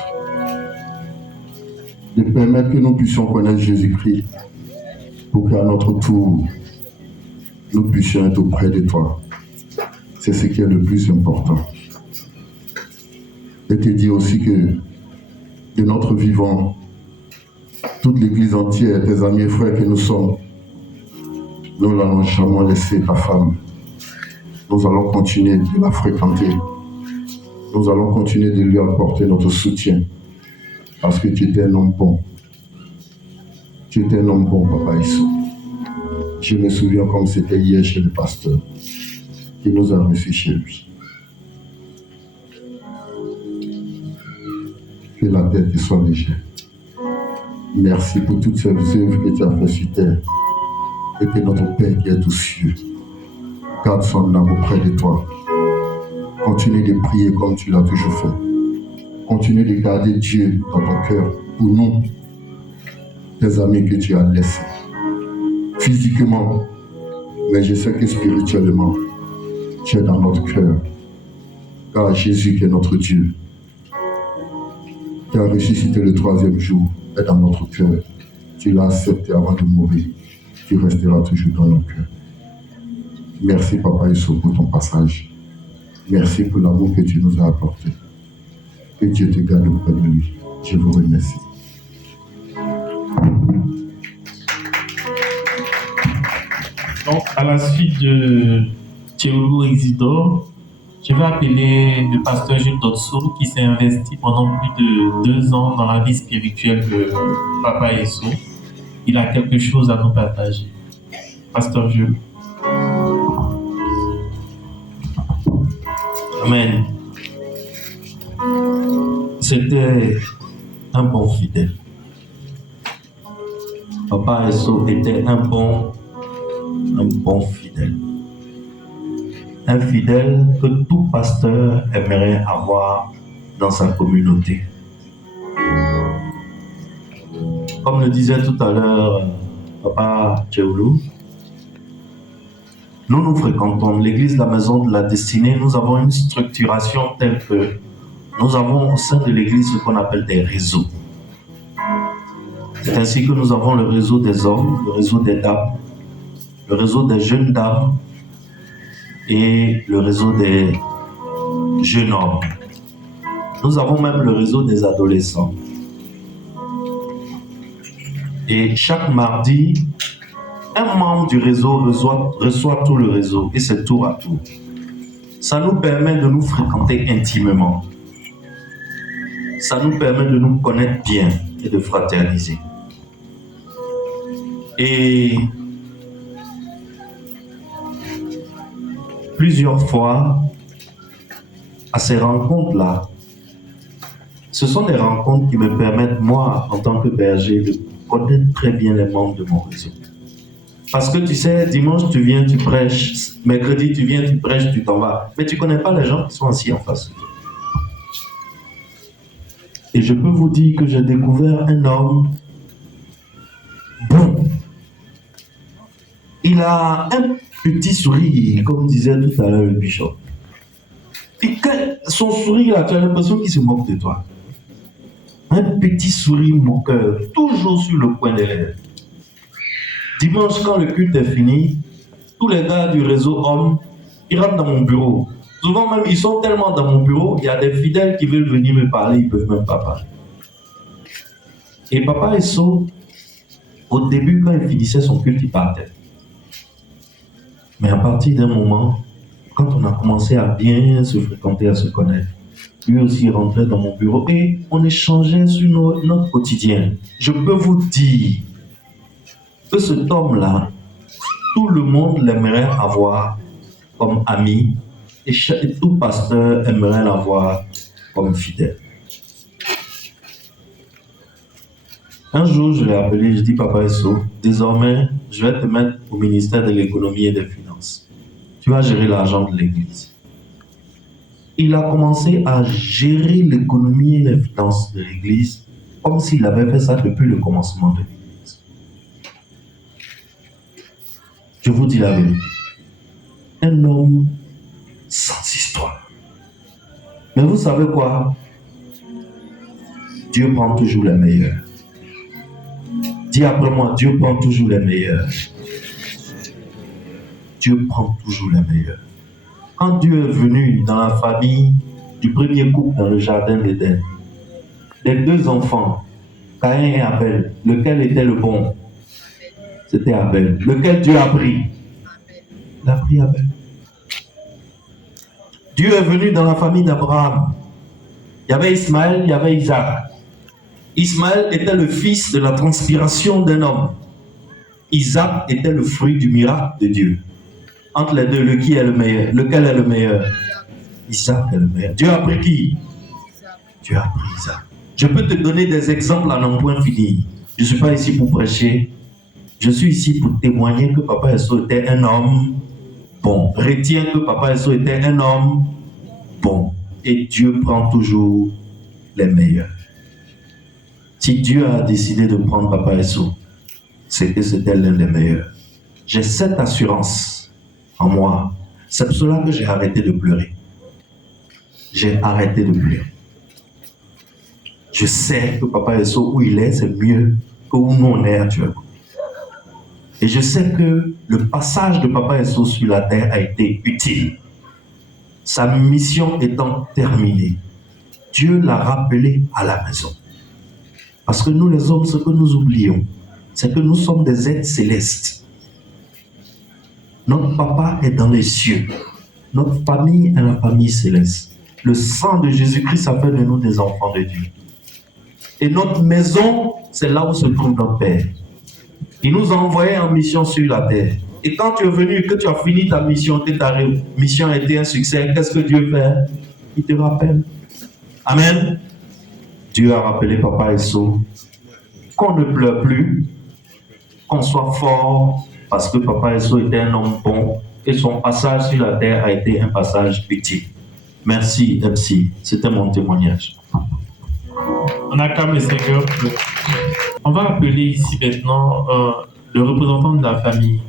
de permettre que nous puissions connaître Jésus-Christ pour qu'à notre tour, nous puissions être auprès de toi. C'est ce qui est le plus important. Et te dire aussi que de notre vivant, toute l'Église entière, tes amis et frères que nous sommes, nous n'allons jamais laisser ta femme. Nous allons continuer de la fréquenter. Nous allons continuer de lui apporter notre soutien. Parce que tu étais un homme bon. Tu étais un homme bon, Papa Isso. Je me souviens comme c'était hier chez le pasteur, qui nous a reçus chez lui. Que la tête te soit légère. Merci pour toutes ces œuvres que tu as fait sur terre. Et que notre Père qui est aux cieux garde son âme auprès de toi. Continue de prier comme tu l'as toujours fait. Continue de garder Dieu dans ton cœur pour nous, tes amis que tu as laissés. Physiquement, mais je sais que spirituellement, tu es dans notre cœur. Car Jésus qui est notre Dieu, qui a ressuscité le 3e jour, est dans notre cœur. Tu l'as accepté avant de mourir. Tu resteras toujours dans nos cœurs. Merci Papa Isso pour ton passage. Merci pour l'amour que tu nous as apporté. Que Dieu te garde auprès de lui. Je vous remercie. Donc, à la suite de Théolo Isidore, je vais appeler le pasteur Jules Dotso qui s'est investi pendant plus de 2 ans dans la vie spirituelle de Papa Esso. Il a quelque chose à nous partager. Pasteur Jules. Amen. C'était un bon fidèle. Papa Esso était un bon fidèle. Un fidèle que tout pasteur aimerait avoir dans sa communauté. Comme le disait tout à l'heure Papa Théolo, nous fréquentons l'église de la Maison de la Destinée. Nous avons une structuration telle que nous avons au sein de l'église ce qu'on appelle des réseaux. C'est ainsi que nous avons le réseau des hommes, le réseau des dames, le réseau des jeunes dames et le réseau des jeunes hommes. Nous avons même le réseau des adolescents. Et chaque mardi, un membre du réseau reçoit tout le réseau et c'est tour à tour. Ça nous permet de nous fréquenter intimement. Ça nous permet de nous connaître bien et de fraterniser. Et plusieurs fois, à ces rencontres-là, ce sont des rencontres qui me permettent, moi, en tant que berger, de connaître très bien les membres de mon réseau. Parce que tu sais, dimanche, tu viens, tu prêches. Mercredi, tu viens, tu prêches, tu t'en vas. Mais tu ne connais pas les gens qui sont assis en face de toi. Et je peux vous dire que j'ai découvert un homme bon. Il a un petit sourire, comme disait tout à l'heure le bishop. Et son sourire, là, tu as l'impression qu'il se moque de toi. Un petit sourire moqueur, toujours sur le coin des lèvres. Dimanche, quand le culte est fini, tous les gars du réseau homme, ils rentrent dans mon bureau. Souvent même, ils sont tellement dans mon bureau, il y a des fidèles qui veulent venir me parler, ils ne peuvent même pas parler. Et Papa Esso, au début, quand il finissait son culte, il partait. Mais à partir d'un moment, quand on a commencé à bien se fréquenter, à se connaître, lui aussi rentrait dans mon bureau et on échangeait sur notre quotidien. Je peux vous dire que cet homme-là, tout le monde l'aimerait avoir comme ami et tout pasteur aimerait l'avoir comme fidèle. Un jour, je l'ai appelé, je dis Papa Esso, désormais, je vais te mettre au ministère de l'économie et des finances. Tu vas gérer l'argent de l'église. Il a commencé à gérer l'économie et les finances de l'église comme s'il avait fait ça depuis le commencement de l'église. Je vous dis la vérité. Un homme sans histoire. Mais vous savez quoi? Dieu prend toujours les meilleurs. Dis après moi, Dieu prend toujours les meilleurs. Dieu prend toujours les meilleurs. Quand Dieu est venu dans la famille du premier couple dans le jardin d'Éden, les 2 enfants, Caïn et Abel, lequel était le bon? C'était Abel. Lequel Dieu a pris? Il a pris Abel. Dieu est venu dans la famille d'Abraham. Il y avait Ismaël, il y avait Isaac. Ismaël était le fils de la transpiration d'un homme. Isaac était le fruit du miracle de Dieu. Entre les deux, lequel est le meilleur? Lequel est le meilleur? Isaac est le meilleur. Dieu a pris qui? Dieu a pris Isaac. Je peux te donner des exemples à n'en point finir. Je ne suis pas ici pour prêcher. Je suis ici pour témoigner que Papa Esso était un homme bon. Retiens que Papa Esso était un homme bon. Et Dieu prend toujours les meilleurs. Si Dieu a décidé de prendre Papa Esso, c'est que c'était l'un des meilleurs. J'ai cette assurance en moi. C'est pour cela que j'ai arrêté de pleurer. J'ai arrêté de pleurer. Je sais que Papa Esso, où il est, c'est mieux que où nous on est actuellement. Et je sais que le passage de Papa Esso sur la terre a été utile. Sa mission étant terminée, Dieu l'a rappelé à la maison. Parce que nous les hommes, ce que nous oublions, c'est que nous sommes des êtres célestes. Notre papa est dans les cieux. Notre famille est la famille céleste. Le sang de Jésus-Christ a fait de nous des enfants de Dieu. Et notre maison, c'est là où se trouve notre Père. Il nous a envoyés en mission sur la terre. Et quand tu es venu, que tu as fini ta mission, que ta mission a été un succès, qu'est-ce que Dieu fait? Il te rappelle. Amen. Dieu a rappelé Papa Esso qu'on ne pleure plus, qu'on soit fort, parce que Papa Esso était un homme bon et son passage sur la terre a été un passage utile. Merci, MC. C'était mon témoignage. On acclame le Seigneur. On va appeler ici maintenant le représentant de la famille.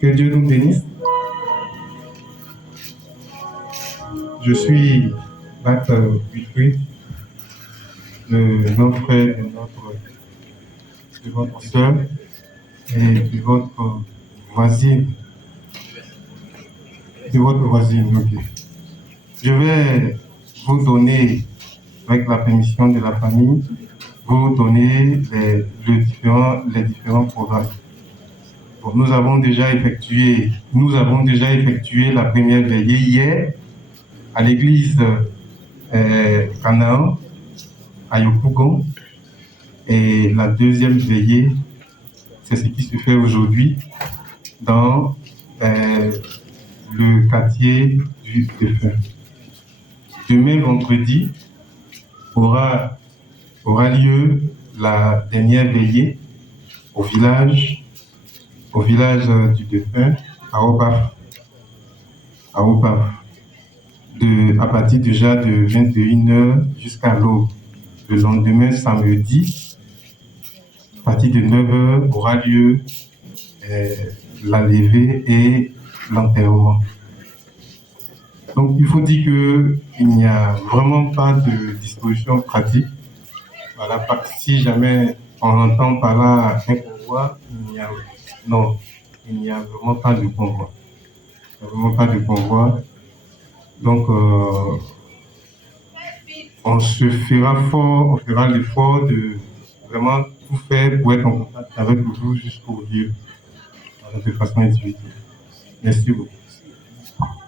Que Dieu nous bénisse. Je suis Matt Wilfried, le grand frère de votre soeur et de votre voisine. Ok. Je vais vous donner, avec la permission de la famille, vous donner les différents programmes. Bon, nous avons déjà effectué la première veillée hier à l'église Canaan à Yopougon, et la deuxième veillée, c'est ce qui se fait aujourd'hui dans le quartier du défunt. Demain, vendredi, aura lieu la dernière veillée au village du défunt, à Obaf, à partir déjà de 21h jusqu'à l'aube. Le lendemain, samedi, à partir de 9h, aura lieu la levée et l'enterrement. Donc, il faut dire qu'il n'y a vraiment pas de disposition pratique. Voilà, si jamais on entend par là un convoi, il n'y a vraiment pas de convoi. Il n'y a vraiment pas de convoi. Donc, on fera l'effort de vraiment tout faire pour être en contact avec vous jusqu'au lieu, de façon individuelle. Merci beaucoup.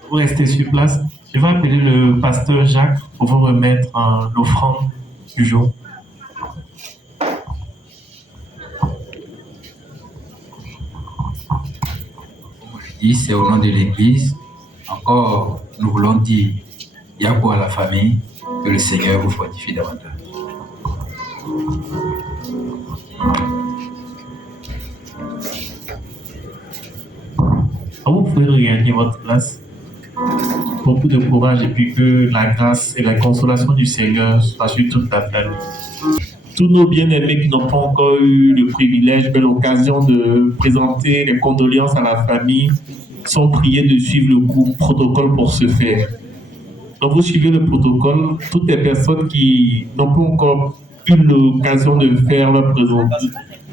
Vous restez sur place. Je vais appeler le pasteur Jacques pour vous remettre l'offrande du jour. C'est au nom de l'Église. Encore, nous voulons dire Yahweh à la famille, que le Seigneur vous fortifie davantage. Vous pouvez regagner votre place. Beaucoup de courage et puis que la grâce et la consolation du Seigneur soient sur toute la famille. Tous nos bien-aimés qui n'ont pas encore eu le privilège, mais l'occasion de présenter les condoléances à la famille sont priés de suivre le protocole pour ce faire. Donc vous suivez le protocole. Toutes les personnes qui n'ont pas encore eu l'occasion de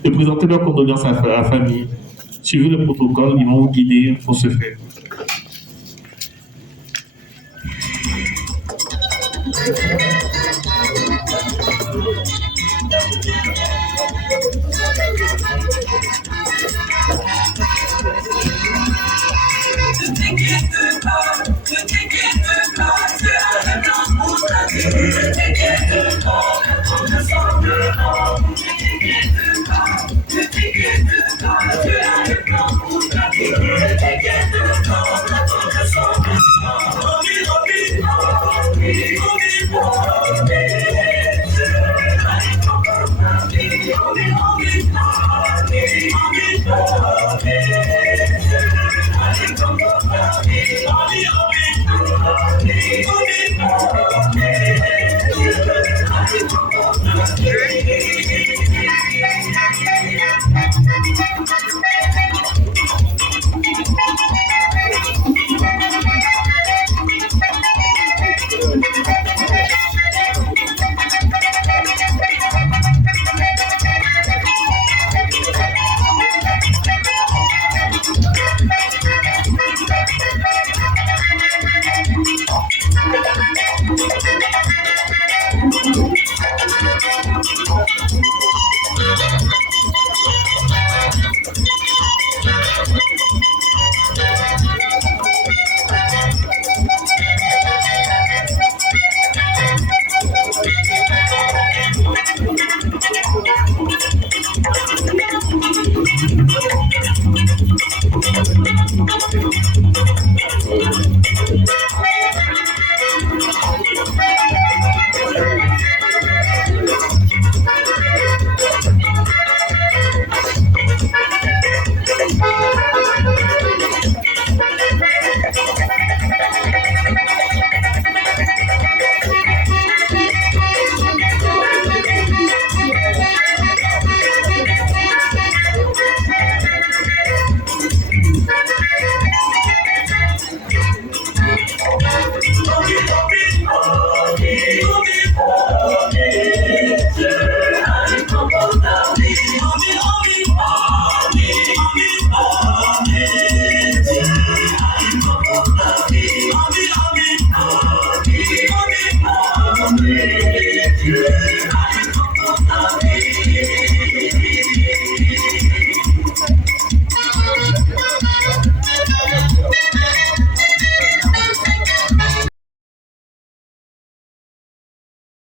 présenter leurs condoléances à la famille, suivez le protocole, ils vont vous guider pour ce faire. Dieu.